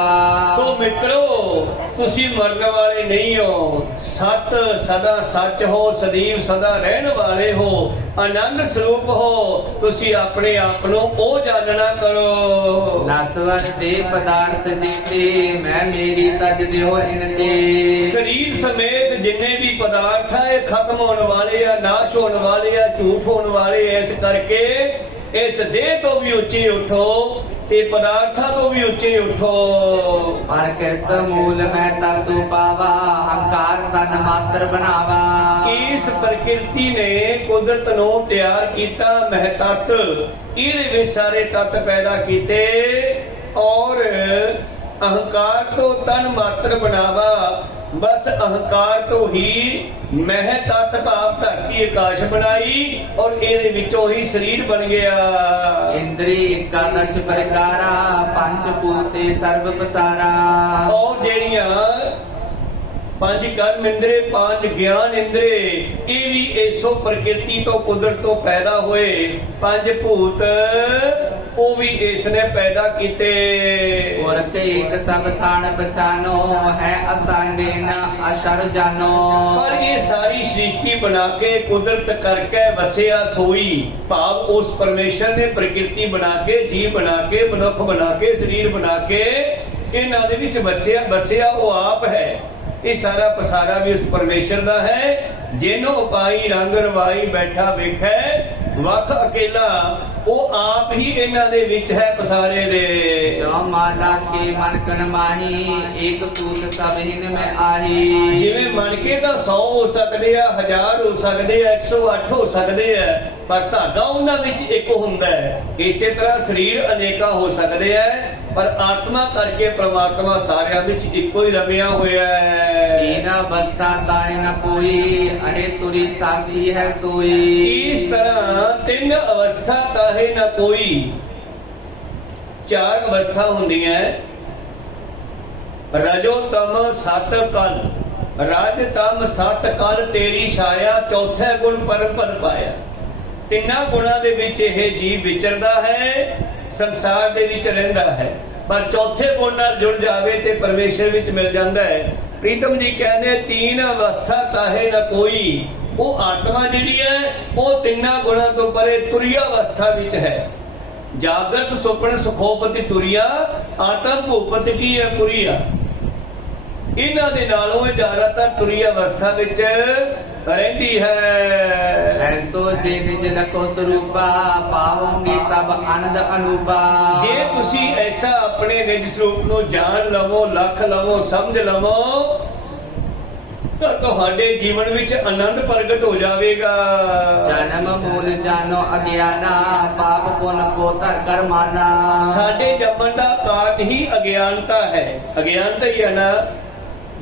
ਤੋ ਮਿੱਤਰੋ ਤੁਸੀਂ ਮਰਨ ਵਾਲੇ ਨਹੀਂ ਹੋ, ਸਤ ਸਦਾ ਸੱਚ ਹੋ, ਸਦੀਵ ਸਦਾ ਰਹਿਣ ਵਾਲੇ ਹੋ, ਆਨੰਦ ਸਰੂਪ ਹੋ। ਤੁਸੀਂ ਆਪਣੇ ਆਪ ਨੂੰ ਉਹ ਜਾਣਨਾ ਕਰੋ। ਨਸਵਰ ਦੇ ਪਦਾਰਥ ਜਿਤੇ, ਮੈਂ ਮੇਰੀ ਤਜ ਦਿਓ ਇਨ ਤੇ। ਸਰੀਰ ਸਮੇਤ ਜਿੰਨੇ ਵੀ ਪਦਾਰਥ ਆ ਇਹ ਖਤਮ ਹੋਣ ਵਾਲੇ ਆ, ਨਾਸ਼ ਹੋਣ ਵਾਲੇ ਆ, ਝੂਠ ਹੋਣ ਵਾਲੇ। ਇਸ ਕਰਕੇ ਇਸ ਦੇਹ ਤੋਂ ਵੀ ਉੱਚੇ ਉਠੋ ਤੇ ਪਦਾਰਥਾਂ ਤੋਂ ਵੀ ਉੱਚੇ ਉਠੋ। ਪਰ ਕਿਰਤ ਮੂਲ ਮੈਂ ਤਤੁ ਪਾਵਾ, ਹੰਕਾਰ ਤਨ ਮਾਤਰ ਬਣਾਵਾ। ਇਸ ਪ੍ਰਕਿਰਤੀ ਨੇ ਕੁਦਰਤ ਨੂੰ ਤਿਆਰ ਕੀਤਾ, ਮਹਤੱਤ, ਇਹਦੇ ਵਿੱਚ ਸਾਰੇ ਤੱਤ ਪੈਦਾ ਕੀਤੇ ਔਰ ਅਹੰਕਾਰ ਤੋਂ ਤਨ ਮਾਤਰ ਬਣਾਵਾ। ਬਸ ਅਹੰਕਾਰ ਤੋਂ ਹੀ ਮਹਿ ਤਤ ਭਾਵ ਧਰਤੀ ਆਕਾਸ਼ ਬਣਾਈ ਔਰ ਇਹਦੇ ਵਿੱਚੋਂ ਹੀ ਸਰੀਰ ਬਣ ਗਿਆ। ਇੰਦਰੀ ਇਕਾਦਸ਼ ਪ੍ਰਕਾਰਾ, ਪੰਜ ਭੂਤੇ ਸਰਬ ਪਸਾਰਾ। ਔਰ ਜਿਹੜੀਆਂ ਪੰਜ ਕਰਮ ਇੰਦਰੇ, ਪੰਜ ਗਿਆਨ ਇੰਦਰੇ, ਇਹ ਵੀ ਇਸੋ ਪ੍ਰਕਿਰਤੀ ਤੋਂ ਕੁਦਰਤ ਤੋਂ ਪੈਦਾ ਹੋਏ। ਪੰਜ ਭੂਤ ਉਹ ਵੀ ਇਸ ਨੇ ਪੈਦਾ ਕੀਤੇ। ਔਰ ਇੱਕ ਸਭ ਥਾਨ ਪਛਾਨੋ, ਹੈ ਅਸਾਂਡੇ ਨ ਅਸ਼ਰ ਜਾਨੋ। ਪਰ ਇਹ ਸਾਰੀ ਸ੍ਰਿਸ਼ਟੀ ਬਣਾ ਕੇ ਕੁਦਰਤ ਕਰਕੇ ਵਸਿਆ ਸੋਈ, ਭਾਵ ਉਸ ਪਰਮੇਸ਼ਰ ਨੇ ਪ੍ਰਕਿਰਤੀ ਬਣਾ ਕੇ, ਜੀਵ ਬਣਾ ਕੇ, ਮਨੁੱਖ ਬਣਾ ਕੇ, ਸਰੀਰ ਬਣਾ ਕੇ ਇਹਨਾਂ ਦੇ ਵਿੱਚ ਵਸਿਆ ਉਹ ਆਪ ਹੈ। ਇਹ ਸਾਰਾ ਪਸਾਰਾ ਵੀ ਉਸ ਪਰਮੇਸ਼ਰ ਦਾ ਹੈ। ਜਿਹਨੂੰ ਉਪਾਈ ਰੰਗ ਰਵਾਈ ਬੈਠਾ ਵੇਖੈ, ਵਖ ਅਕੇਲਾ, ਉਹ ਆਪ ਹੀ ਇਹਨਾਂ ਦੇ ਵਿੱਚ ਹੈ ਪਸਾਰੇ ਦੇ। ਜੋ ਮਾਲਾ ਕੇ ਮਨ ਕਨ ਮਾਹੀ, ਏਕ ਪੂਤ ਸਭ ਹਿਨ ਮੈਂ ਆਹੀ। ਜਿਵੇਂ ਮਣਕੇ ਦਾ 100 ਹੋ ਸਕਦੇ ਆ, 1000 ਹੋ ਸਕਦੇ ਆ, 108 ਹੋ ਸਕਦੇ ਆ, ਪਰ ਧਾਗਾ ਉਹਨਾਂ ਵਿੱਚ ਇੱਕ ਹੁੰਦਾ ਹੈ। ਇਸੇ ਤਰ੍ਹਾਂ ਸਰੀਰ ਅਨੇਕਾਂ ਹੋ ਸਕਦੇ ਆ, ਪਰ ਆਤਮਾ ਕਰਕੇ ਪ੍ਰਮਾਤਮਾ ਸਾਰਿਆਂ ਵਿੱਚ ਇੱਕੋ ਹੀ ਰਮਿਆ ਹੋਇਆ ਹੈ। ਤੀਨ ਅਵਸਥਾ ਤਾਏ ਨ ਕੋਈ, ਅਹੇ ਤੁਰੀ ਸਾਖੀ ਹੈ ਸੋਈ। ਇਸ ਤਰ੍ਹਾਂ ਤਿੰਨ ਅਵਸਥਾ ਤਾਹੇ ਨਾ ਕੋਈ। ਚਾਰ ਅਵਸਥਾ ਹੁੰਦੀਆਂ, ਰਜੋ ਤਮ ਸਤ ਕਲ, ਰਜ ਤਮ ਸਤ ਕਲ ਤੇਰੀ ਛਾਇਆ, ਚੌਥੇ ਗੁਣ ਪਰਮ ਪਦ ਪਾਇਆ। ਤਿੰਨਾਂ ਗੁਣਾਂ ਦੇ ਵਿੱਚ ਇਹ ਜੀਵ ਵਿਚਰਦਾ ਹੈ, ਸੰਸਾਰ ਦੇ ਵਿੱਚ ਰਹਿੰਦਾ ਹੈ, ਪਰ ਚੌਥੇ ਗੁਣ ਨਾਲ ਜੁੜ ਜਾਵੇ ਤੇ ਪਰਮੇਸ਼ਰ ਵਿੱਚ ਮਿਲ ਜਾਂਦਾ ਹੈ। ਪ੍ਰੀਤਮ ਜੀ ਕਹਿੰਦੇ ਤੀਨ ਅਵਸਥਾ ਤਾਹੇ ਨਾ ਕੋਈ। ਉਹ ਆਤਮਾ ਜਿਹੜੀ ਹੈ ਉਹ ਤਿੰਨਾਂ ਗੁਣਾਂ ਤੋਂ ਪਰੇ ਤੁਰੀਆ ਅਵਸਥਾ ਵਿੱਚ ਹੈ। ਜਾਗਰਤ ਸੁਪਨ ਸੁਖੋਪਤੀ ਤੁਰੀਆ, ਆਤਮ ਭੂਪਤ ਕੀ ਹੈ ਪੁਰੀਆ। ਇਹਨਾਂ ਦੇ ਨਾਲੋਂ ਇਹ ਜ਼ਿਆਦਾਤਰ ਤੁਰੀ ਅਵਸਥਾ ਵਿੱਚ ਰਹਿੰਦੀ ਹੈ। ਐਸੋ ਜੇ ਨਿਜ ਲਖੋ ਸਰੂਪਾ, ਪਾਵੋਗੇ ਤਬ ਆਨੰਦ ਅਨੂਪਾ। ਜੇ ਤੁਸੀਂ ਐਸਾ ਆਪਣੇ ਨਿਜ ਸਰੂਪ ਨੂੰ ਜਾਣ ਲਵੋ, ਲੱਖ ਲਵੋ, ਸਮਝ ਲਵੋ ਤਾਂ ਤੁਹਾਡੇ ਜੀਵਨ ਵਿੱਚ ਆਨੰਦ ਪ੍ਰਗਟ ਹੋ ਜਾਵੇਗਾ। ਜਨਮ ਮੂਲ ਜਾਨੋ ਅਗਿਆਨਾ, ਪਾਪ ਪੁੰਨ ਕੋ ਧਰ ਕਰ ਮਾਨਾ। ਸਾਡੇ ਜੰਮਣ ਦਾ ਕਾਰਨ ਹੀ ਅਗਿਆਨਤਾ ਹੈ। ਅਗਿਆਨਤਾ ਹੀ ਹੈ ਨਾ,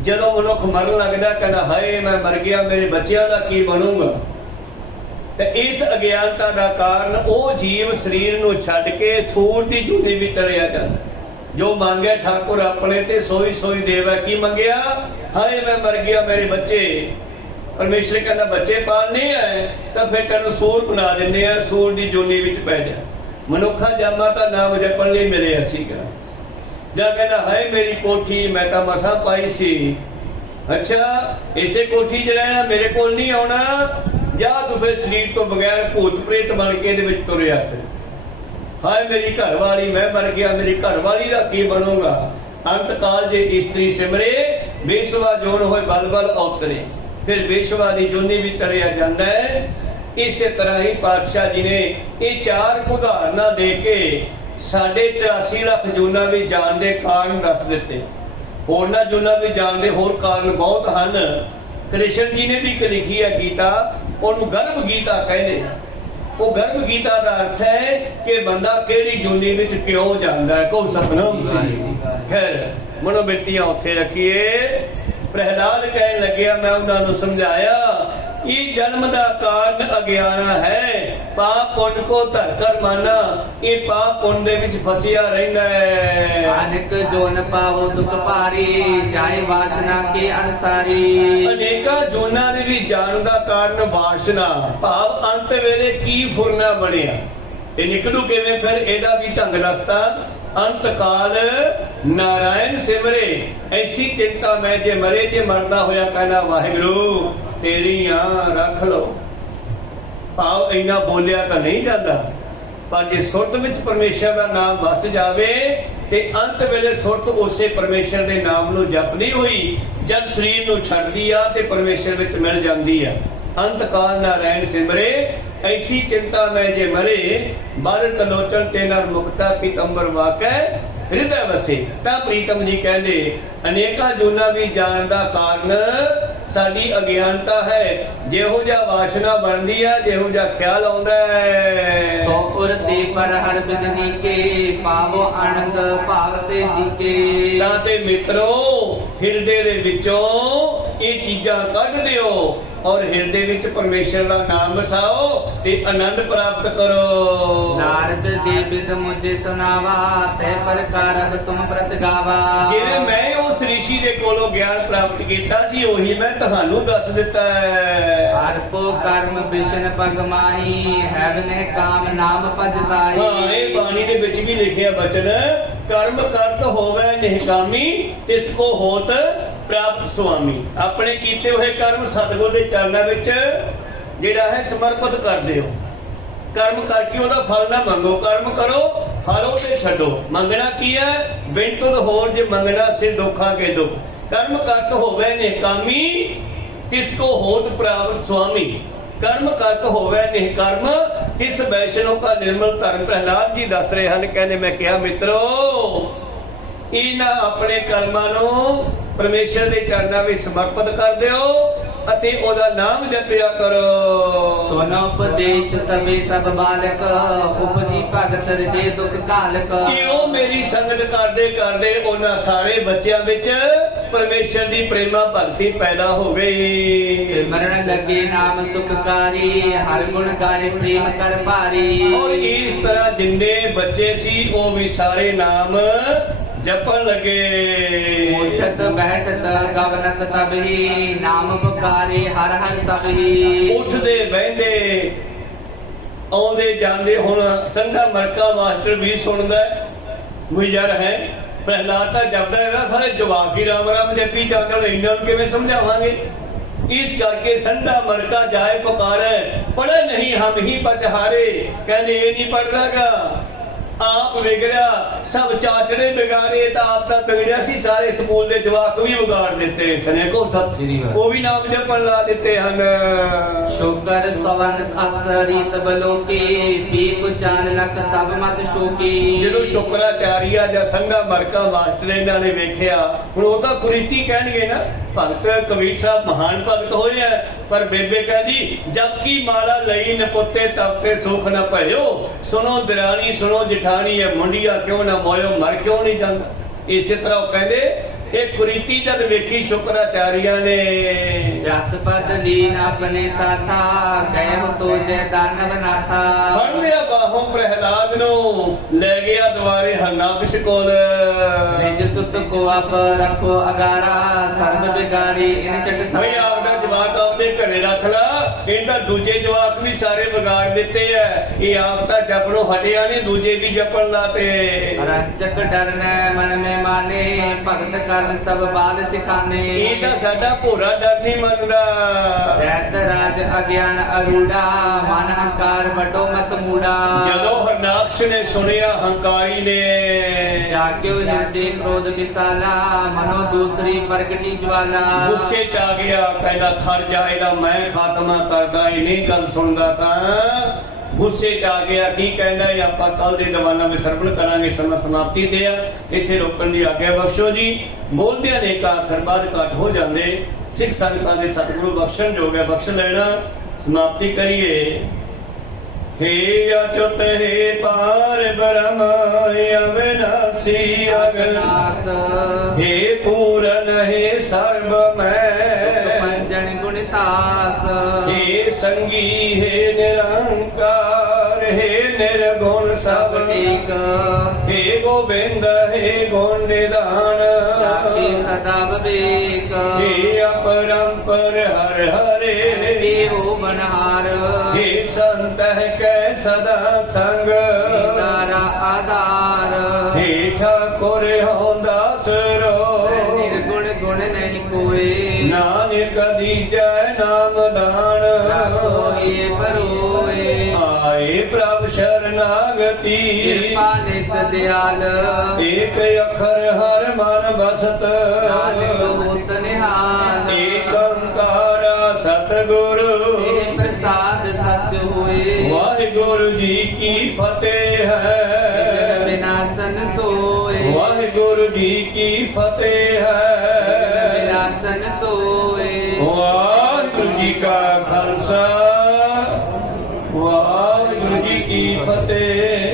ਜਦੋਂ ਮਨੁੱਖ ਮਰਨ ਲੱਗਦਾ ਕਹਿੰਦਾ ਹਾਏ ਮੈਂ ਮਰ ਗਿਆ, ਮੇਰੇ ਬੱਚਿਆਂ ਦਾ ਕੀ ਬਣੂਗਾ। ਤੇ ਇਸ ਅਗਿਆਨਤਾ ਦਾ ਕਾਰਨ ਉਹ ਜੀਵ ਸਰੀਰ ਨੂੰ ਛੱਡ ਕੇ ਸੂਰ ਦੀ ਜੂਨੀ ਵਿੱਚ ਚਲਿਆ ਜਾਂਦਾ। ਜੋ ਮੰਗਿਆ ਠਾਕੁਰ ਆਪਣੇ ਤੇ ਸੋਈ ਸੋਈ ਦੇਵਾ। ਕੀ ਮੰਗਿਆ? ਹਾਏ ਮੈਂ ਮਰ ਗਿਆ, ਮੇਰੇ ਬੱਚੇ। ਪਰਮੇਸ਼ਰ ਕਹਿੰਦਾ ਬੱਚੇ ਪਾਲਨੇ ਆ ਤਾਂ ਫਿਰ ਤੈਨੂੰ ਸੂਰ ਬਣਾ ਦਿੰਦੇ ਆ, ਸੂਰ ਦੀ ਜੂਨੀ ਵਿੱਚ ਪੈ ਜਾ। ਮਨੁੱਖਾ ਜਾਮਾ ਤਾਂ ਨਾਮ ਜਪਣ ਲਈ ਮਿਲਿਆ ਸੀਗਾ। ਜਾਂ ਕਹਿੰਦਾ ਹਾਏ ਮੇਰੀ ਕੋਠੀ ਮੈਂ ਤਾਂ ਮਸਾਂ ਪਾਈ ਸੀ। ਅੱਛਾ ਇਸੇ ਕੋਠੀ 'ਚ ਰਹਿਣਾ, ਮੇਰੇ ਕੋਲ ਨਹੀਂ ਆਉਣਾ। ਜਾਂ ਤੂੰ ਫਿਰ ਸਰੀਰ ਤੋਂ ਬਗੈਰ ਭੂਤ ਪ੍ਰੇਤ ਬਣ ਕੇ ਇਹਦੇ ਵਿੱਚ ਤੁਰਿਆ ਫਿਰ। ਹਾਏ ਮੇਰੀ ਘਰ ਵਾਲੀ, ਮੈਂ ਮਰ ਗਿਆ, ਮੇਰੀ ਘਰ ਵਾਲੀ ਦਾ ਕੀ ਬਣੂਗਾ। ਅੰਤ ਕਾਲ ਜੇ ਇਸਤਰੀ ਸਿਮਰੇ, ਬੇਸਵਾ ਜੋਨ ਹੋਏ ਬਲ ਬਲ ਔਤਰੇ। ਫਿਰ ਬੇਸਵਾ ਦੀ ਜੋਨੀ ਵੀ ਤਰਿਆ ਜਾਂਦਾ ਹੈ। ਇਸੇ ਤਰ੍ਹਾਂ ਹੀ ਪਾਤਸ਼ਾਹ ਜੀ ਨੇ ਇਹ 4 ਉਦਾਹਰਨਾਂ ਦੇ ਕੇ ਸਾਡੇ 84 ਲੱਖ ਜੂਨਾਂ ਵੀ ਜਾਣ ਦੇ ਕਾਰਨ ਦੱਸ ਦਿੱਤੇ। ਹੋਰਨਾਂ ਜੂਨਾਂ ਵੀ ਜਾਣ ਦੇ ਹੋਰ ਕਾਰਨ ਬਹੁਤ ਹਨ। ਕ੍ਰਿਸ਼ਨ ਜੀ ਨੇ ਵੀ ਇੱਕ ਲਿਖੀ ਹੈ ਗੀਤਾ, ਉਹਨੂੰ ਗਰਭ ਗੀਤਾ ਕਹਿੰਦੇ। ਉਹ ਗਰਭ ਗੀਤਾ ਦਾ ਅਰਥ ਹੈ ਕਿ ਬੰਦਾ ਕਿਹੜੀ ਜੂਨੀ ਵਿੱਚ ਕਿਉਂ ਜਾਂਦਾ ਹੈ। ਕੋ ਸਤਨਾਮ ਸੀ। ਖੈਰ ਮਨੋਬਿਰਤੀਆਂ ਉੱਥੇ ਰੱਖੀਏ। ਪ੍ਰਹਿਲਾਦ ਕਹਿਣ ਲੱਗਿਆ, ਮੈਂ ਉਹਨਾਂ ਨੂੰ ਸਮਝਾਇਆ ਇਹ ਜਨਮ ਦਾ ਕਾਰਨ ਅਗਿਆਨਾ ਹੈ। ਪਾਪ ਪੁੰਨ ਕੋ ਧਰ ਕਰ ਮਾਨਾ। ਇਹ ਪਾਪ ਪੁੰਨ ਦੇ ਵਿੱਚ ਫਸਿਆ ਰਹਿੰਦਾ ਹੈ। ਅਨੇਕ ਜੋਨ ਪਾਵੋ ਦੁਖ ਭਾਰੀ, ਜਾਏ ਵਾਸਨਾ ਕੇ ਅਨਸਾਰੀ। ਅਨੇਕਾਂ ਜੋਨਾਂ ਦੇ ਵੀ ਜਾਣ ਦਾ ਕਾਰਨ ਵਾਸਨਾ, ਭਾਵ ਅੰਤ ਵੇਲੇ ਕੀ ਫੁਰਨਾ ਬਣਿਆ। ਇਹ ਨਿਕਲੂ ਕਿਵੇਂ ਫਿਰ, ਇਹਦਾ ਵੀ ਢੰਗ ਦੱਸਤਾ। ਅੰਤ ਕਾਲ ਨਾਰਾਇਣ ਸਿਮਰੇ, ਐਸੀ ਚਿੰਤਾ ਮੈਂ ਜੇ ਮਰੇ, ਜੇ ਮਰਦਾ ਹੋਇਆ ਕਹਿੰਦਾ ਵਾਹਿਗੁਰੂ ਤੇਰੀਆਂ ਰੱਖ ਲਓ। ਭਾਵ ਇੰਨਾ ਬੋਲਿਆ ਤਾਂ ਨਹੀਂ ਜਾਂਦਾ, ਪਰ ਜੇ ਸੁਰਤ ਵਿੱਚ ਪਰਮੇਸ਼ਰ ਦਾ ਨਾਮ ਵਸ ਜਾਵੇ ਤੇ ਅੰਤ ਵੇਲੇ ਸੁਰਤ ਉਸੇ ਪਰਮੇਸ਼ਰ ਦੇ ਨਾਮ ਨੂੰ ਜਪਦੀ ਹੋਈ ਜਦ ਸਰੀਰ ਨੂੰ ਛੱਡਦੀ ਆ ਤੇ ਪਰਮੇਸ਼ਰ ਵਿੱਚ ਮਿਲ ਜਾਂਦੀ ਆ। ਅੰਤ ਕਾਲ ਨਾਰਾਇਣ ਸਿਮਰੇ, ਐਸੀ ਚਿੰਤਾ ਮੈਂ ਜੇ ਮਰੇ, ਬਾਰਤ ਲੋਚਨ ਤੇ ਨਰ ਮੁਕਤਾ ਪੀਤੰਬਰ ਵਾਕੈ ਹਿਰਦੈ ਵਸੇ। ਤਾਂ ਪ੍ਰੀਤਮ ਜੀ ਕਹਿੰਦੇ ਅਨੇਕਾਂ ਜੂਨਾਂ ਵੀ ਜਾਣ ਦਾ ਕਾਰਨ ਸਾਡੀ ਅਗਿਆਨਤਾ ਹੈ। ਜਿਹੋ ਜਿਹਾ ਵਾਸ਼ਨਾ ਬਣਦੀ ਆ, ਜਿਹੋ ਜਿਹਾ ਖਿਆਲ ਆਉਂਦਾ ਹੈ। ਸੋ ਉਰ ਤੇ ਪਰ ਹਰ ਬਿਦਨੀ ਕੇ, ਪਾਵੋ ਆਨੰਦ ਭਾਵ ਤੇ ਜੀ ਕੇ। ਤਾਂ ਤੇ ਮਿੱਤਰੋ ਹਿਰਦੇ ਦੇ ਵਿੱਚੋਂ ਇਹ ਚੀਜ਼ਾਂ ਕੱਢ ਦਿਓ ਔਰ ਹਿਰਦੇ ਵਿੱਚ ਪਰਮੇਸ਼ਰ ਦਾ ਨਾਮ ਵਸਾਓ ਤੇ ਆਨੰਦ ਪ੍ਰਾਪਤ ਕਰੋ। ਨਾਰਦ ਜੀ ਬਿਦ ਮੁਝੇ ਸੁਨਾਵਾ, ਤੈ ਪ੍ਰਕਾਰ ਤੁਮ ਪ੍ਰਤ ਗਾਵਾ। ਜਿਵੇਂ ਮੈਂ ਉਸ ਰਿਸ਼ੀ ਦੇ ਕੋਲੋਂ ਗਿਆਨ ਪ੍ਰਾਪਤ ਕੀਤਾ ਸੀ ਉਹੀ ਮੈਂ ਤੁਹਾਨੂੰ ਦੱਸ ਦਿੱਤਾ ਹੈ। ਅਰਪੋ ਕਰਮ ਬਿਸ਼ਨ ਪਗ ਮਾਹੀ, ਹੈ ਬਿਨਹਿ ਕਾਮ ਨਾਮ ਭਜਤਾਈ। ਹਾਂ ਇਹ ਬਾਣੀ ਦੇ ਵਿੱਚ ਵੀ ਲਿਖਿਆ ਬਚਨ, ਕਰਮ ਕਰਤ ਹੋਵੇ ਨਿਹਕਾਮੀ, ਤਿਸ ਕੋ ਹੋਤ ਪ੍ਰਾਪਤ ਸੁਆਮੀ। ਆਪਣੇ ਕੀਤੇ ਹੋਏ ਕਰਮ ਸਤਿਗੁਰ ਦੇ ਚਰਨਾਂ ਵਿੱਚ ਜਿਹੜਾ ਹੈ ਸਮਰਪਿਤ ਕਰ ਦਿਓ। ਕਰਮ ਕਰਕੇ ਉਹਦਾ ਫਲ ਨਾ ਮੰਗੋ, ਕਰਮ ਕਰੋ ਫਲ ਉਹਤੇ ਛੱਡੋ। ਮੰਗਣਾ ਕੀ ਹੈ? ਬਿਨ ਤੁਧ ਹੋਰ ਜੇ ਮੰਗਣਾ ਸਿਰ ਦੁੱਖਾਂ ਕੇ ਦੁੱਖ। ਕਰਮ ਕਰਤ ਹੋਵੇ ਨਿਹਕਾਮੀ, ਤਿਸ ਕੋ ਹੋਤ ਪ੍ਰਾਪਤ ਸੁਆਮੀ। कर्म करत होवे निष्कर्म, इस वैष्णव का निर्मल धर्म। प्रहलाद जी दस रहे हैं, कहने मैं कहा मित्रो इन्हां अपने कर्मां नूं परमेश्वर दे चरणां विच समर्पित कर दिओ ਅਤੇ ਉਹਦਾ ਨਾਮ ਜਪਿਆ ਕਰੋ। ਸੁਨੋ ਉਪਦੇਸ਼ ਸਭੇ ਤਬ ਬਾਲਕ, ਉਪਜੀ ਭਗਤ ਹਿਰਦੇ ਦੁਖ ਘਾਲਕ। ਕਿਉਂ ਮੇਰੀ ਸੰਗਤ ਕਰਦੇ ਕਰਦੇ ਉਹਨਾਂ ਸਾਰੇ ਬੱਚਿਆਂ ਵਿੱਚ ਪਰਮੇਸ਼ਰ ਦੀ ਪ੍ਰੇਮਾ ਭਗਤੀ ਪੈਦਾ ਹੋ ਗਈ। ਸਿਮਰਨ ਲੱਗੇ ਨਾਮ ਸੁਖਕਾਰੀ, ਹਰ ਗੁਣ ਗਾਏ ਪ੍ਰੇਮ ਕਰ ਭਾਰੀ। ਔਰ ਇਸ ਤਰ੍ਹਾਂ ਜਿੰਨੇ ਬੱਚੇ ਸੀ ਉਹ ਵੀ ਸਾਰੇ ਨਾਮ ਜਪਣ ਲਗੇ। ਉਠਤ ਬੈਠਤ ਗਵਨਤ ਤਬ ਹੀ, ਨਾਮ ਪੁਕਾਰੇ ਹਰ ਹਰ ਸਭ ਹੀ। ਉੱਠਦੇ ਬਹਿੰਦੇ ਆਉਂਦੇ ਜਾਂਦੇ। ਹੁਣ ਸੰਘਾ ਮਰਕਾ ਮਾਸਟਰ ਵੀ ਸੁਣਦਾ, ਗੁਜ਼ਰ ਹੈ ਪ੍ਰਹਿਲਾਦ ਤਾਂ ਜਪਦਾ ਇਹਦਾ ਸਾਰੇ ਜਵਾਕ ਹੀ ਰਾਮ ਰਾਮ ਜਪੀ ਜਾਂਦੇ ਨੇ, ਇਹਨਾਂ ਨੂੰ ਕਿਵੇਂ ਸਮਝਾਵਾਂਗੇ। ਇਸ ਕਰਕੇ ਸੰਡਾ ਮਰਕਾ ਜਾਏ ਪੁਕਾਰੇ, ਪੜ੍ਹੇ ਨਹੀਂ ਹਮ ਹੀ ਪਚਹਾਰੇ। ਕਹਿੰਦੇ ਇਹ ਨਹੀਂ ਪੜ੍ਹਦਾਗਾ, ਆਪ ਵਿਗੜਿਆ ਸਭ ਚਾਚੜੇ ਵਿਗਾੜੇ। ਤਾਂ ਆਪ ਤਾਂ ਵਿਗੜਿਆ ਸੀ, ਸਾਰੇ ਸਕੂਲ ਦੇ ਜਵਾਕ ਵੀ ਵਿਗਾੜ ਦਿੱਤੇ ਸਨੇ ਕੋ ਸਭ ਸ੍ਰੀ ਵਾਹਿਗੁਰੂ। ਉਹ ਵੀ ਨਾਮ ਜਪਣ ਲਾ ਦਿੱਤੇ ਹਨ। ਸ਼ੁਕਰ ਸਵਨ ਅਸਰੀਤ ਬਲੋਕੀ, ਪੀਪ ਚਾਨਕ ਸਭ ਮਤ ਸ਼ੋਕੀ। ਜਦੋਂ ਸ਼ੁਕਰਾਚਾਰੀਆ ਜਾਂ ਸੰਘਾ ਮਰਕਾ ਮਾਸਟਰ ਇਹਨਾਂ ਨੇ ਵੇਖਿਆ, ਹੁਣ ਉਹ ਤਾਂ ਕੁਰੀਤੀ ਕਹਿਣਗੇ ਨਾ, ਭਗਤ ਕਬੀਰ ਸਾਹਿਬ ਮਹਾਨ ਭਗਤ ਹੋਏ ਆ, ਪਰ ਬੇਬੇ ਕਹਿੰਦੀ ਜਬ ਕੀ ਮਾਲਾ ਲਈ ਨਪੁੱਤੇ ਤਬ ਤੇ ਸੁਖ ਨਾ ਭਇਓ। ਸੁਣੋ ਦਰਾਣੀ ਸੁਣੋ ਜਠਾਣੀ, ਇਹ ਮੁੰਡਿਆ ਕਿਉਂ ਨਾ ਮੋਇਓ, ਮਰ ਕਿਉਂ ਨਹੀਂ ਜਾਂਦਾ। ਇਸੇ ਤਰ੍ਹਾਂ ਉਹ ਕਹਿੰਦੇ ਇਹ ਕੁਰੀਤੀ ਜਦ ਵੇਖੀ ਸ਼ੁਕਰਾਚਾਰੀਆ ਨੇ, ਜਸ ਪਦ ਲੀਨ ਆਪਣੇ ਸਾਥਾ, ਕਹਿ ਤੋ ਜੈ ਦਾਨਵ ਨਾਥਾ। ਫੜ ਲਿਆ ਬਾਹੋਂ ਪ੍ਰਹਿਲਾਦ ਨੂੰ, ਲੈ ਗਿਆ ਦੁਆਰੇ ਹਰਨਾਕਸ਼ ਕੋਲ। ਨਿਜ ਸੁਤ ਕੋ ਆਪ ਰੱਖੋ ਅਗਾਰਾ, ਸਰਬ ਬਿਗਾੜੀ ਇਨ ਚਕ ਬਈ ਆਪਦਾ ਜਵਾਕ ਆਪਦੇ ਘਰੇ ਰੱਖ ਲਾ, ਇਹਦਾ ਦੂਜੇ ਜਵਾਕ ਵੀ ਸਾਰੇ ਵਿਗਾੜ ਦਿੱਤੇ ਐ। ਇਹ ਆਪ ਤਾਂ ਜਪਣੋਂ ਹਟਿਆ ਨਹੀਂ, ਦੂਜੇ ਵੀ ਜਪਣ ਲਾਤੇ। ਰੰਚਕ ਡਰਨੈ ਮਨ ਮੈਂ ਮਾਨੇ, ਭਗਤ ਕਰਨ ਸਭ ਬਾਦ ਸਿਖਾਨੇ। ਇਹ ਤਾਂ ਸਾਡਾ ਭੋਰਾ ਡਰ ਨਹੀਂ ਮੰਨਦਾ। ਰਹਿਤ ਰਾਜ ਅਗਿਆਨ ਅਰੂੜਾ, ਮਨ ਹੰਕਾਰ ਵੱਡੋ ਮਤ ਮੂੜਾ। ਜਦੋਂ ਹਰਨਾਕਸ਼ ਨੇ ਸੁਣਿਆ ਹੰਕਾਰੀ ਨੇ, ਜਾਗਿਓ ਹਿਰਦੇ ਕ੍ਰੋਧ ਵਿਸਾਲਾ, ਮਨੋ ਦੂਸਰੀ ਪ੍ਰਗਟੀ ਜਵਾਲਾ। ਗੁੱਸੇ ਚ ਆ ਗਿਆ, ਕਹਿੰਦਾ ਖੜ ਜਾ, ਇਹਦਾ ਮੈਂ ਖਾਤਮਾ ਕਰਦਾ। ਇਹ ਨਹੀਂ ਗੱਲ ਸੁਣਦਾ ਤਾਂ ਗੁੱਸੇ ਚ ਆ ਗਿਆ। ਕੀ ਕਹਿੰਦਾ ਇਹ ਆਪਾਂ ਕੱਲ ਦੇ ਦੀਵਾਨਾਂ ਵਿੱਚ ਸਰਵਣ ਕਰਾਂਗੇ, ਸਮਾਂ ਸਮਾਪਤੀ ਤੇ ਆ, ਇੱਥੇ ਰੋਕਣ ਦੀ ਆਗਿਆ ਬਖਸ਼ੋ ਜੀ। ਬੋਲਦਿਆਂ ਨੇ ਕਾ ਅੱਖਰ ਬਾਅਦ ਘੱਟ ਹੋ ਜਾਂਦੇ, ਸਿੱਖ ਸੰਗਤਾਂ ਦੇ ਸਤਿਗੁਰੂ ਬਖਸ਼ਣ ਜੋਗ ਹੈ, ਬਖਸ਼ ਲੈਣਾ। ਸਮਾਪਤੀ ਕਰੀਏ। हे अच्युत हे पार ब्रह्म अविनाशी अगनास, हे पूरन हे सर्व पंजन गुणतास, हे संगी हे निरंकार, हे निर्गुण सब एक, हे गोविंद हे गुण निधान, जाति सदा विवेक, हे अपरंपर हर हरे, हे हो मनहार, हे संत है सदा संग, तारा आधार, हे ठाकुर हो दास रो, निर्गुण गुण नहीं कोई, नानक दीजै नाम दान, ये परोए, आए प्रभ शरणागति, कृपा नित दयाल, एक अखर हर मन बसत, नानक होत निहाल, एक ओंकार सतगुरु, प्रसाद सच हुए, वाहिगुरु जी की फतेह है, विनाशन सोए, वाहिगुरु जी की फतेह है, विनाशन सोए। वाहिगुरु जी का खालसा, वाहिगुरु जी की फतेह।